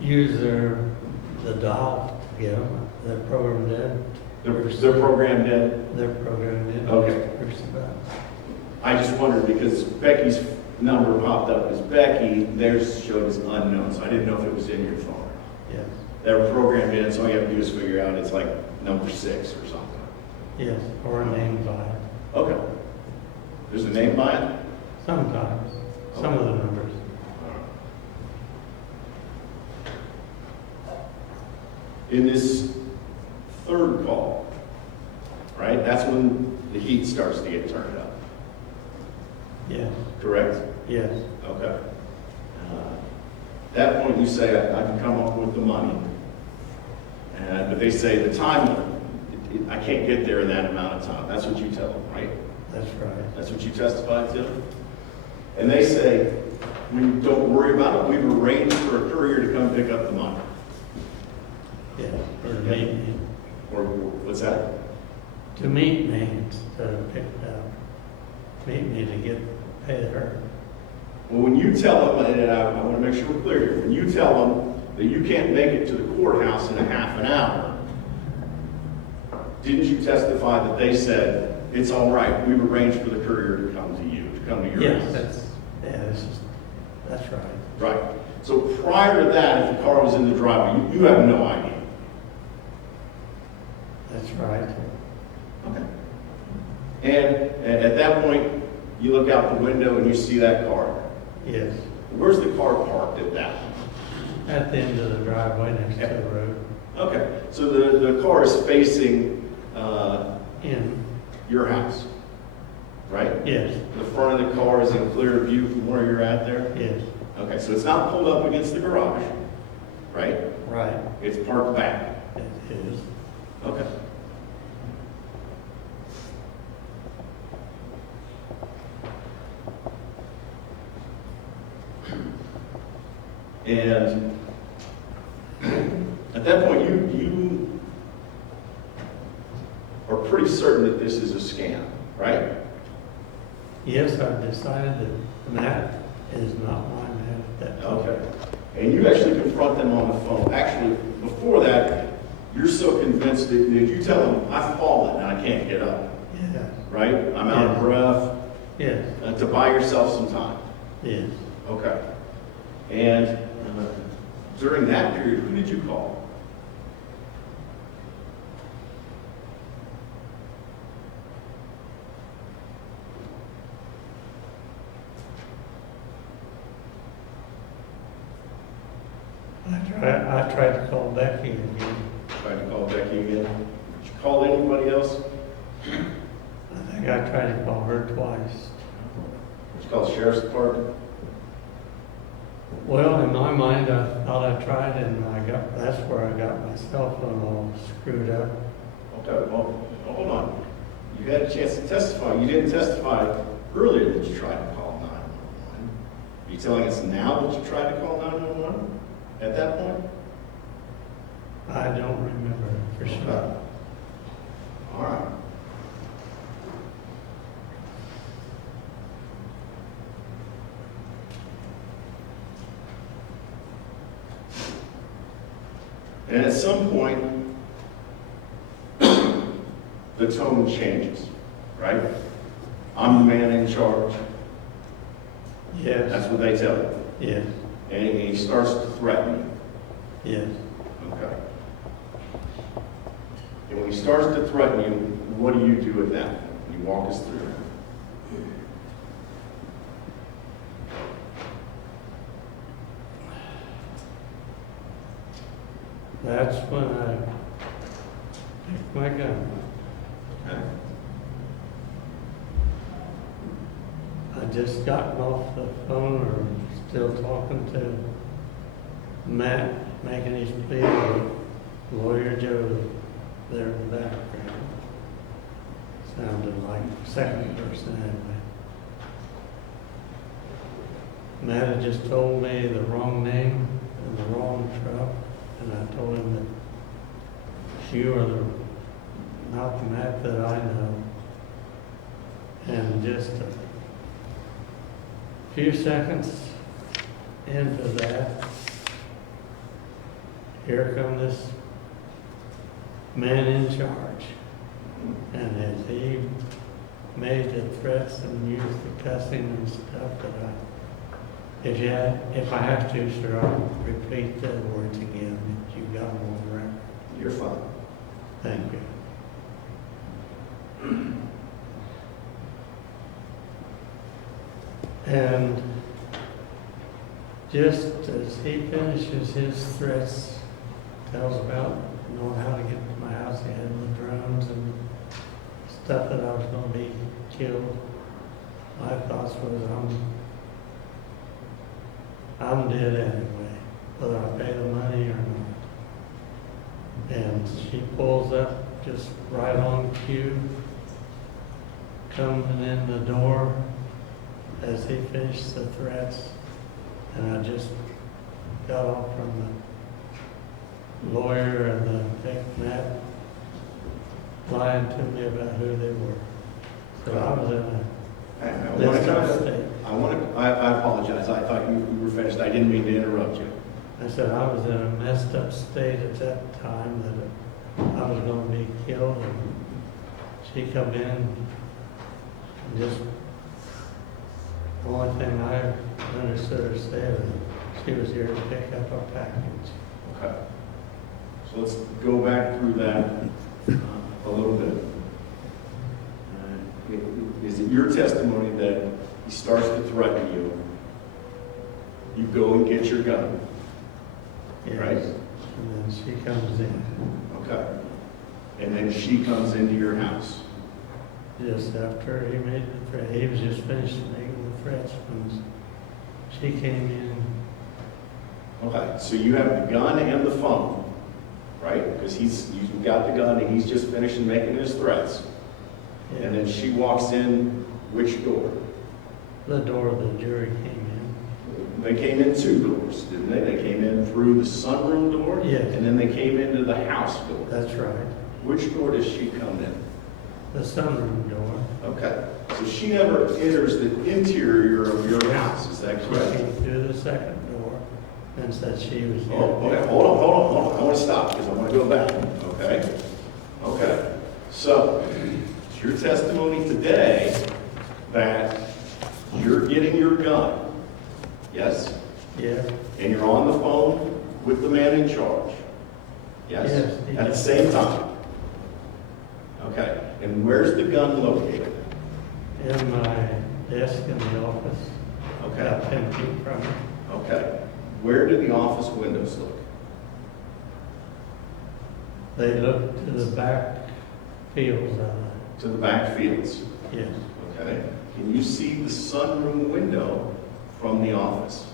use the dial to get them, they're programmed in. They're programmed in? They're programmed in. Okay. There's about- I just wondered because Becky's number popped up as Becky, theirs showed as unknown, so I didn't know if it was in your phone. Yes, They're programmed in, so all you have to do is figure out it's like number 6 or something. yes, or a name by it. Okay. There's a name by it? Sometimes, some of the numbers. In this third call, right, that's when the heat starts to get turned up, Yes, correct? yes, Okay. At that point, you say, I can come up with the money. But they say the time limit, I can't get there in that amount of time. That's what you tell them, right? that's right. That's what you testified to? And they say, don't worry about it. We've arranged for a courier to come pick up the money. Yes, or to meet me, Or what's that? to meet me instead of pick it up. Meet me to get, pay her. Well, when you tell them, and I want to make sure we're clear here, when you tell them that you can't make it to the courthouse in a half an hour, didn't you testify that they said, it's all right. We've arranged for the courier to come to you, to come to your Yes, house. that's right. Right. So prior to that, if the car was in the driveway, you have no idea. That's right. Okay. And at that point, you look out the window and you see that car. Yes, Where's the car parked at that point? at the end of the driveway next to the road. Okay, so the car is facing In, your house, right? yes, The front of the car is in clear view from where you're at there? yes, Okay, so it's not pulled up against the garage, right? right, It's parked back. it is. Okay. And at that point, you are pretty certain that this is a scam, right? Yes, I've decided that Matt is not my man at that time. Okay. And you actually confront them on the phone. Actually, before that, you're so convinced that you tell them, I've fallen and I can't get up, Yeah, right? I'm out of breath, yes, to buy yourself some time. yes. Okay. And during that period, who did you call? I tried to call Becky again. Tried to call Becky again. Did you call anybody else? I think I tried to call her twice. Did you call the sheriff's department? Well, in my mind, I thought I tried and that's where I got my cell phone all screwed up. Okay, well, hold on. You had a chance to testify. You didn't testify earlier that you tried to call 911. Are you telling us now that you tried to call 911 at that point? I don't remember for Okay. sure. All right. And at some point, the tone changes, right? I'm the man in charge. Yes, That's what they tell you. yes, And he starts to threaten you. yes. Okay. And when he starts to threaten you, what do you do at that point? You walk us through it. That's when I picked my gun. Okay. I just gotten off the phone or still talking to Matt, making his plea with Lawyer Joe there in the background. Sounded like second person anyway. Matt had just told me the wrong name and the wrong truck, and I told him that you are not the Matt that I know. And just a few seconds into that, here come this man in charge. And as he made the threats and used the cussing and stuff that if I have to, sir, I'll repeat the words again that you got them on record. You're fine. Thank you. And just as he finishes his threats, tells about knowing how to get to my house, he had the drones and stuff that I was going to be killed. My thoughts was, I'm dead anyway, whether I pay the money or not. And she pulls up just right on cue, coming in the door as he finished the threats. And I just got off from the lawyer and the tech Matt lying to me about who they were. So I was in a I apologize. I thought you were finished. I didn't mean to interrupt you. I said I was in a messed up state at that time that I was going to be killed. And she come in just, the only thing I understood her say was she was here to pick up a package. Okay. So let's go back through that a little bit. Is it your testimony that he starts to threaten you? You go and get your gun, Yes. right? And then she comes in, Okay. And then she comes into your house. just after he made the threat. He was just finished making the threats when she came in. Okay, so you have the gun and the phone, right? Because you've got the gun and he's just finishing making his threats. And then she walks in, which door? The door the jury came They came in two doors, didn't they? They came in through the sunroom door? Yes. And then they came into the house in. door. That's right. Which door does she come in? The sunroom door. Okay, so she never enters the interior of your house, is that She correct? came through the second door and said she was here. Oh, okay, hold on. I want to stop because I want to go back, okay? Okay, so it's your testimony today that you're getting your gun, yes? Yeah. And you're on the phone with the man in charge, yes? Yes. At the same time? Okay, and where's the gun located? In my desk in the office, Okay, about 10 feet from it. okay. Where do the office windows look? They look to the back fields of it. To the back fields, Yes. okay? Can you see the sunroom window from the office?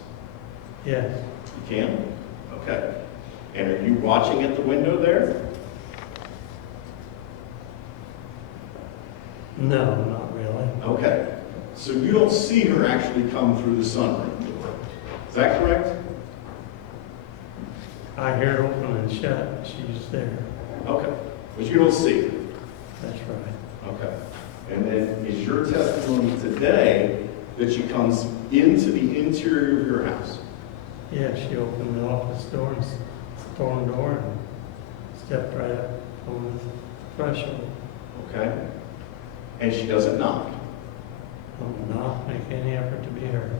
Yes. You can? Okay. And are you watching at the window there? No, not really. Okay. So you don't see her actually come through the sunroom door. Is that correct? I hear it open and shut. She's there. Okay. But you don't see her. That's right. Okay. And then is your testimony today that she comes into the interior of your house? Yeah, she opened the office door and storm door and stepped right up on the threshold. Okay. And she doesn't knock. Will not make any effort to be heard.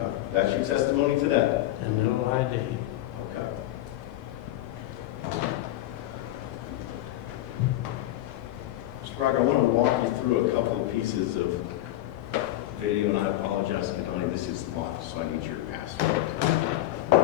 Okay. That's your testimony today? And no ID. Okay. Mr. Brock, I want to walk you through a couple of pieces of video, and I apologize, Kentucky, this is locked, so I need your password.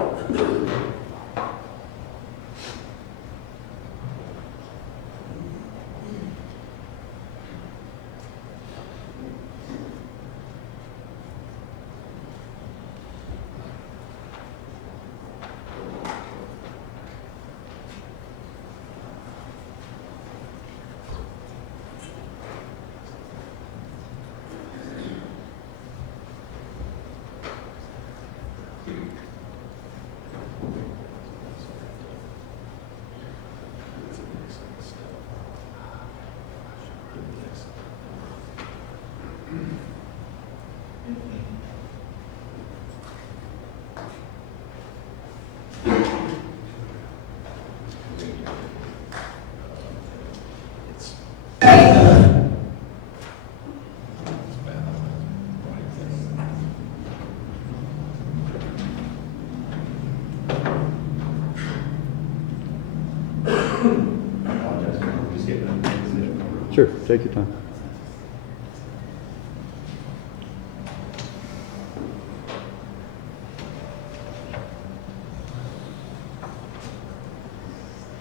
Sure, take your time.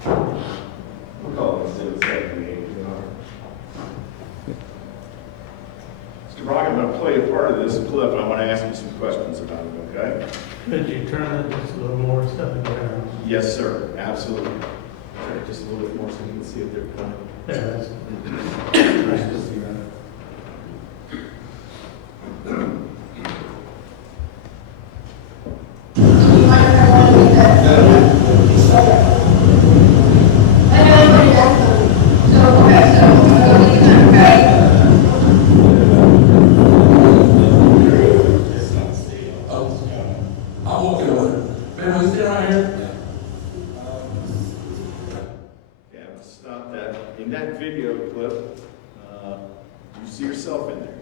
We'll call it 078. Mr. Brock, I'm going to play a part of this clip, and I want to ask you some questions about it, okay? Could you turn it just a little more so there? Yes, sir, absolutely. All right, just a little bit more so you can see if they're coming. There, that's I'm walking over. Man, was there right here? Yeah, let's stop that. In that video clip, see yourself in there?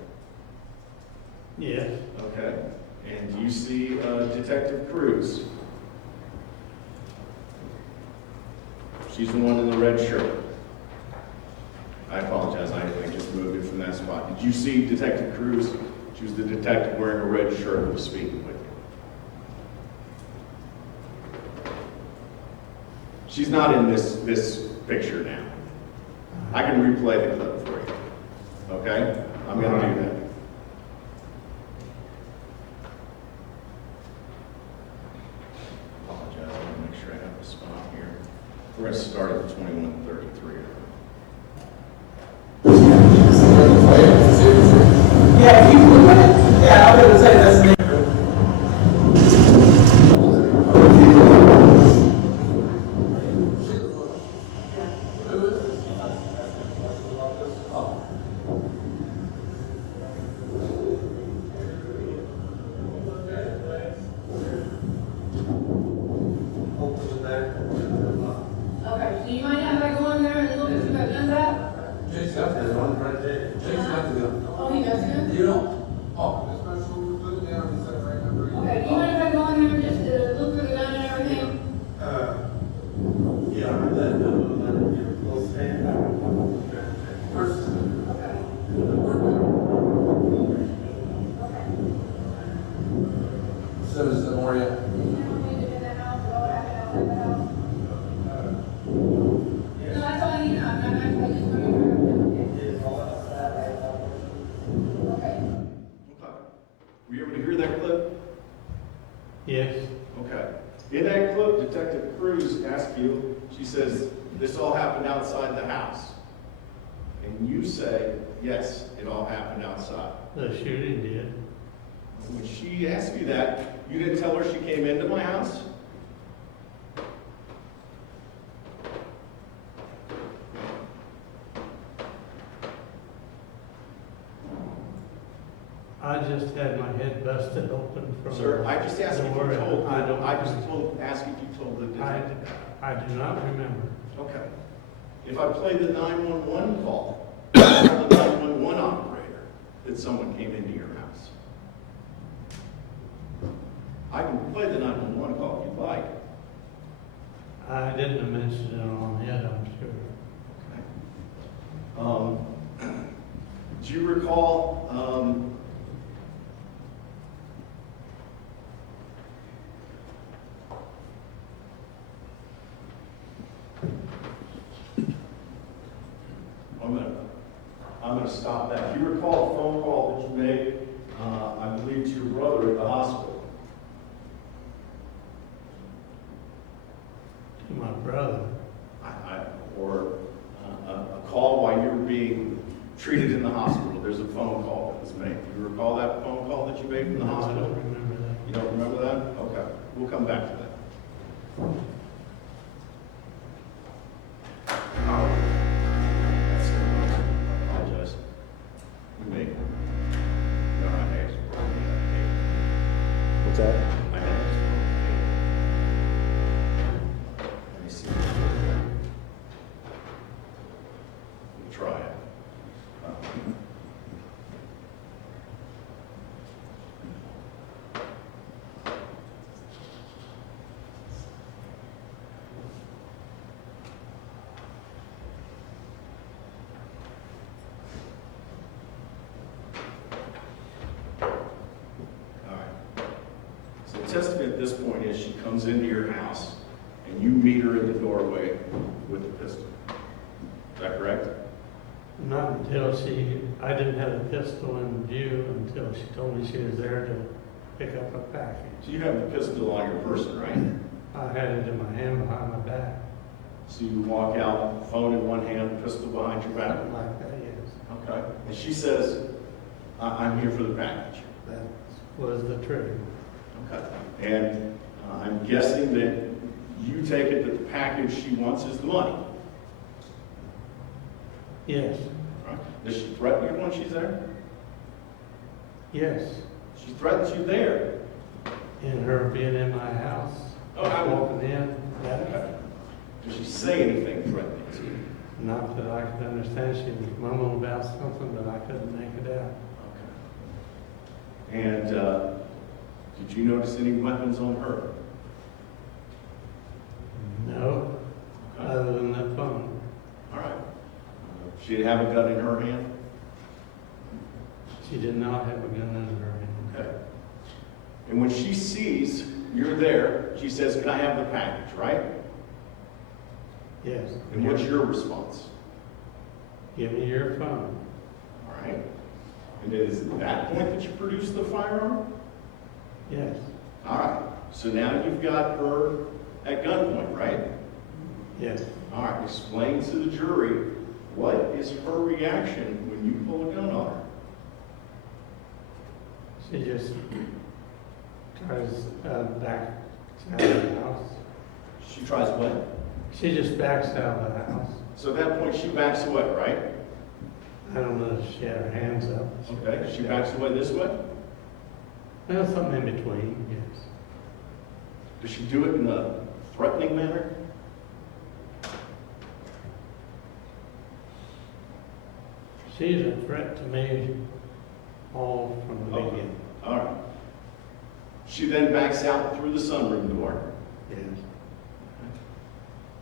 Yes, Okay. And do you see Detective Cruz? She's the one in the red shirt. I apologize, I just moved it from that spot. Did you see Detective Cruz? She was the detective wearing a red shirt who was speaking with you. She's not in this picture now. I can replay the clip for you. Okay? I'm going to do that. Apologize, I want to make sure I have the spot here. We're going to start at 21:33. Yeah, you look at it. Yeah, I'm gonna say that's the neighborhood. Okay, so you might have to go in there and look if you got guns out? Jason's got the gun right there. Jason's got the gun. Oh, he does it? You know? Oh. Okay, do you mind if I go in there and just look for the gun and everything? Yeah, I heard that. So is the more yet? In the house, or all that out in the house? No, that's all I need to know. I'm not, I just want to. Okay. Okay. Were you able to hear that clip? yes, Okay. In that clip, Detective Cruz asked you, she says, this all happened outside the house. And you say, yes, it all happened outside. the shooting did. When she asked you that, you didn't tell her she came into my house? I just had my head busted open from. Sir, I just asked if you the told, war. I don't. I just asked if you told the detective. I do not remember. Okay. If I play the 911 call, tell the 911 operator that someone came into your house. I can play the 911 call if you'd like. I didn't mention it on it, I'm sure. Okay. Do you recall, I'm gonna stop that. Do you recall a phone call that you made, I believe, to your brother at the hospital? To my brother. Or a call while you were being treated in the hospital? There's a phone call that was made. Do you recall that phone call that you made from the No, I hospital? don't remember that. You don't remember that? Okay, we'll come back to that. That's it. I apologize. We may, no, I may have spoken to you. What's that? I may have spoken to you. Let me see. We'll try it. So the testament at this point is she comes into your house and you meet her in the doorway with a pistol. Is that correct? Not until I didn't have the pistol in view until she told me she was there to pick up a package. So you have the pistol on your person, right? I had it in my hand behind my back. So you walk out, phone in one hand, pistol behind your back? Something like that, yes. Okay. And she says, I'm here for the package. That was the trigger. Okay. And I'm guessing that you take it that the package she wants is the money, Yes, right? Does she threaten you when she's there? yes. She threatens you there. In her being in my house, Oh, I will. walking in, that, Okay. Does she say anything threatening to you? not that I could understand, she was mumbling about something, but I couldn't make Did you notice any weapons on her? No, Okay. other than that phone. All right. She did have a gun in her hand? She did not have a gun in her hand. Okay. And when she sees you're there, she says, "Can I have the package?" Right? Yes. And what's your response? Give me your phone. All right. And it is at that point that you produce the firearm? Yes, All right. So now you've got her at gunpoint, right? yes. All right. Explain to the jury, what is her reaction when you pull a gun on her? She just tries back out of the house. She tries what? She just backs out of the house. So at that point, she backs away, right? I don't know if she had her hands up. Okay. She backs away this way? Well, something in between, yes. Does she do it in a threatening manner? She's a threat to me all from the Okay. beginning. All right. She then backs out through the sunroom door, Yes,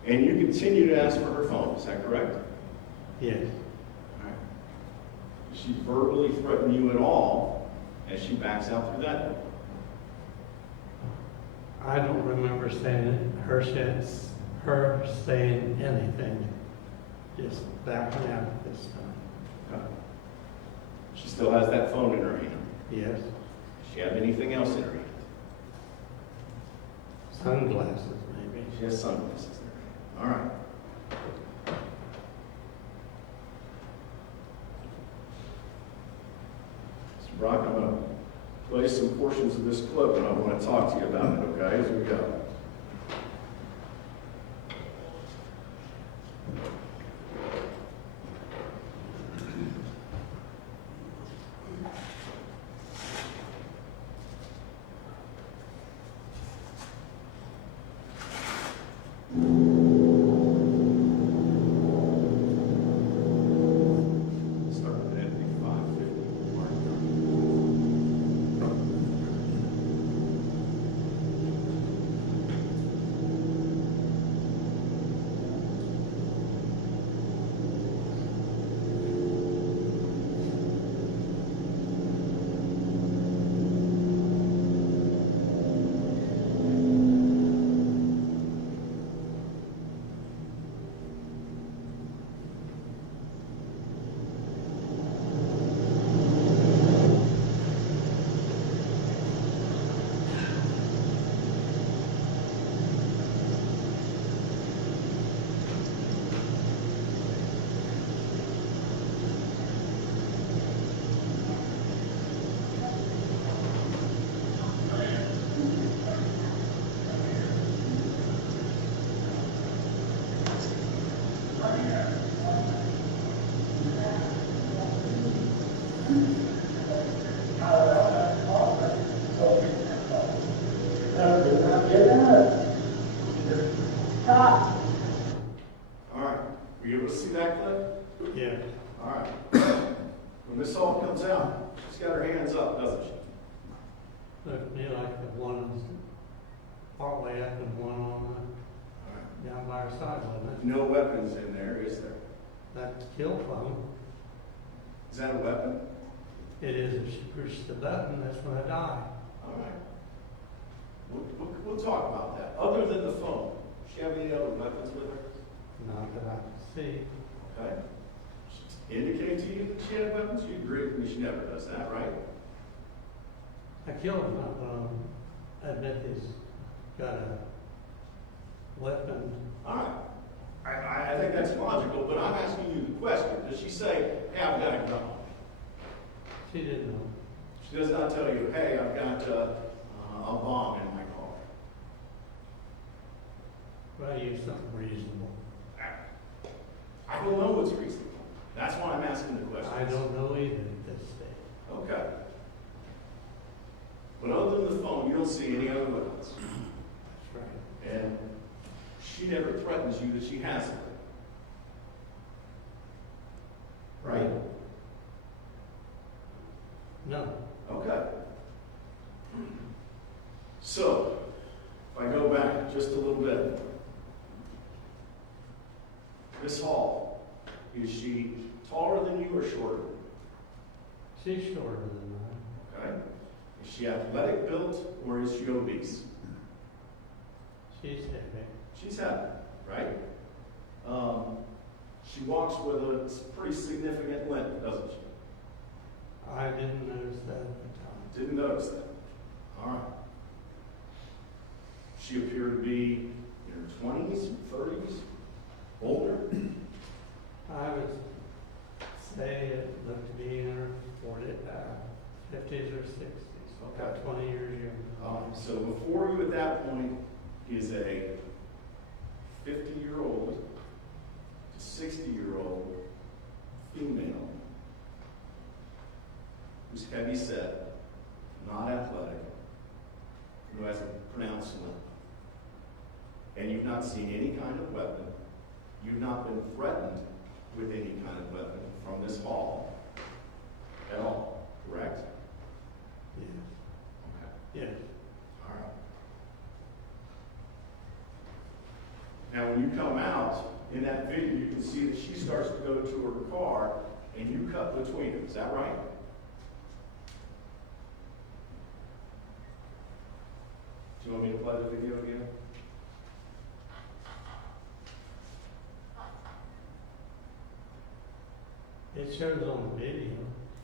and you continue to ask for her phone. Is that correct? yes. All right. Does she verbally threaten you at all as she backs out through that door? I don't remember her saying anything, just backing out this time. Okay. She still has that phone in her hand. Yes, Does she have anything else in her hand? sunglasses maybe. She has sunglasses in her hand. All right. Mr. Brock, I'm going to play some portions of this clip, and I want to talk to you about it, okay, as we go. Start with that 550 mark. All right. Were you able to see that clip? Yeah, All right. When this all comes out, she's got her hands up, doesn't she? looked to me like the one partway up and one on All right. the, down by her side, wasn't it? No weapons in there, is there? That kill phone, Is that a weapon? it is, if she pushes the button, that's when I die. All right. We'll talk about that. Other than the phone, does she have any other weapons with her? Not that I can see. Okay. Indicate to you that she had weapons? You agree with me, she never does that, right? I killed him, not gonna admit he's got a weapon. All right. I think that's logical, but I'm asking you the question. Does she say, "Hey, I've got a gun"? She didn't know. She does not tell you, "Hey, I've got a bomb in my car." Well, use something reasonable. I don't know what's reasonable. That's why I'm asking the question. I don't know either at this stage. Okay. But other than the phone, you don't see any other weapons. That's right. And she never threatens you that she has it. Right? No. Okay. So, if I go back just a little bit, Miss Hall, is she taller than you or shorter? She's shorter than mine. Okay. Is she athletic built or is she obese? She's heavy. She's heavy, right? She walks with a pretty significant limp, doesn't she? I didn't notice that at the time. Didn't notice that. All right. She appeared to be in her 20s, 30s, older. I would say it looked to be in her 50s or 60s, Okay. about 20 years younger. So before you at that point is a 50-year-old to 60-year-old female who's heavy set, not athletic, who has a pronounced limp. And you've not seen any kind of weapon. You've not been threatened with any kind of weapon from this hall at all, correct? Yes. Okay. Yes. All right. Now, when you come out in that video, you can see that she starts to go to her car and you cut between them. Is that right? Do you want me to play the video again? It shows on the video.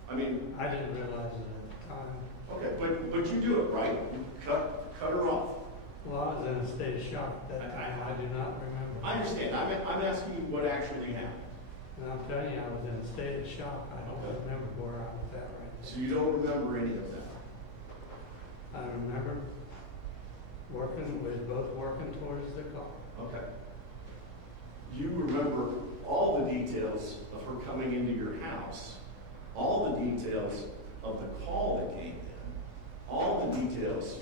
I mean, I didn't realize it at the time. okay, but you do it, right? You cut her off. Well, I was in a state of shock that time. I do not remember. I understand. I'm asking you what actually happened. And I'm telling you, I was in a state of shock. I don't remember where I was at right So you don't remember any of that? now. I remember both working towards the car. Okay. You remember all the details of her coming into your house, all the details of the call that came in, all the details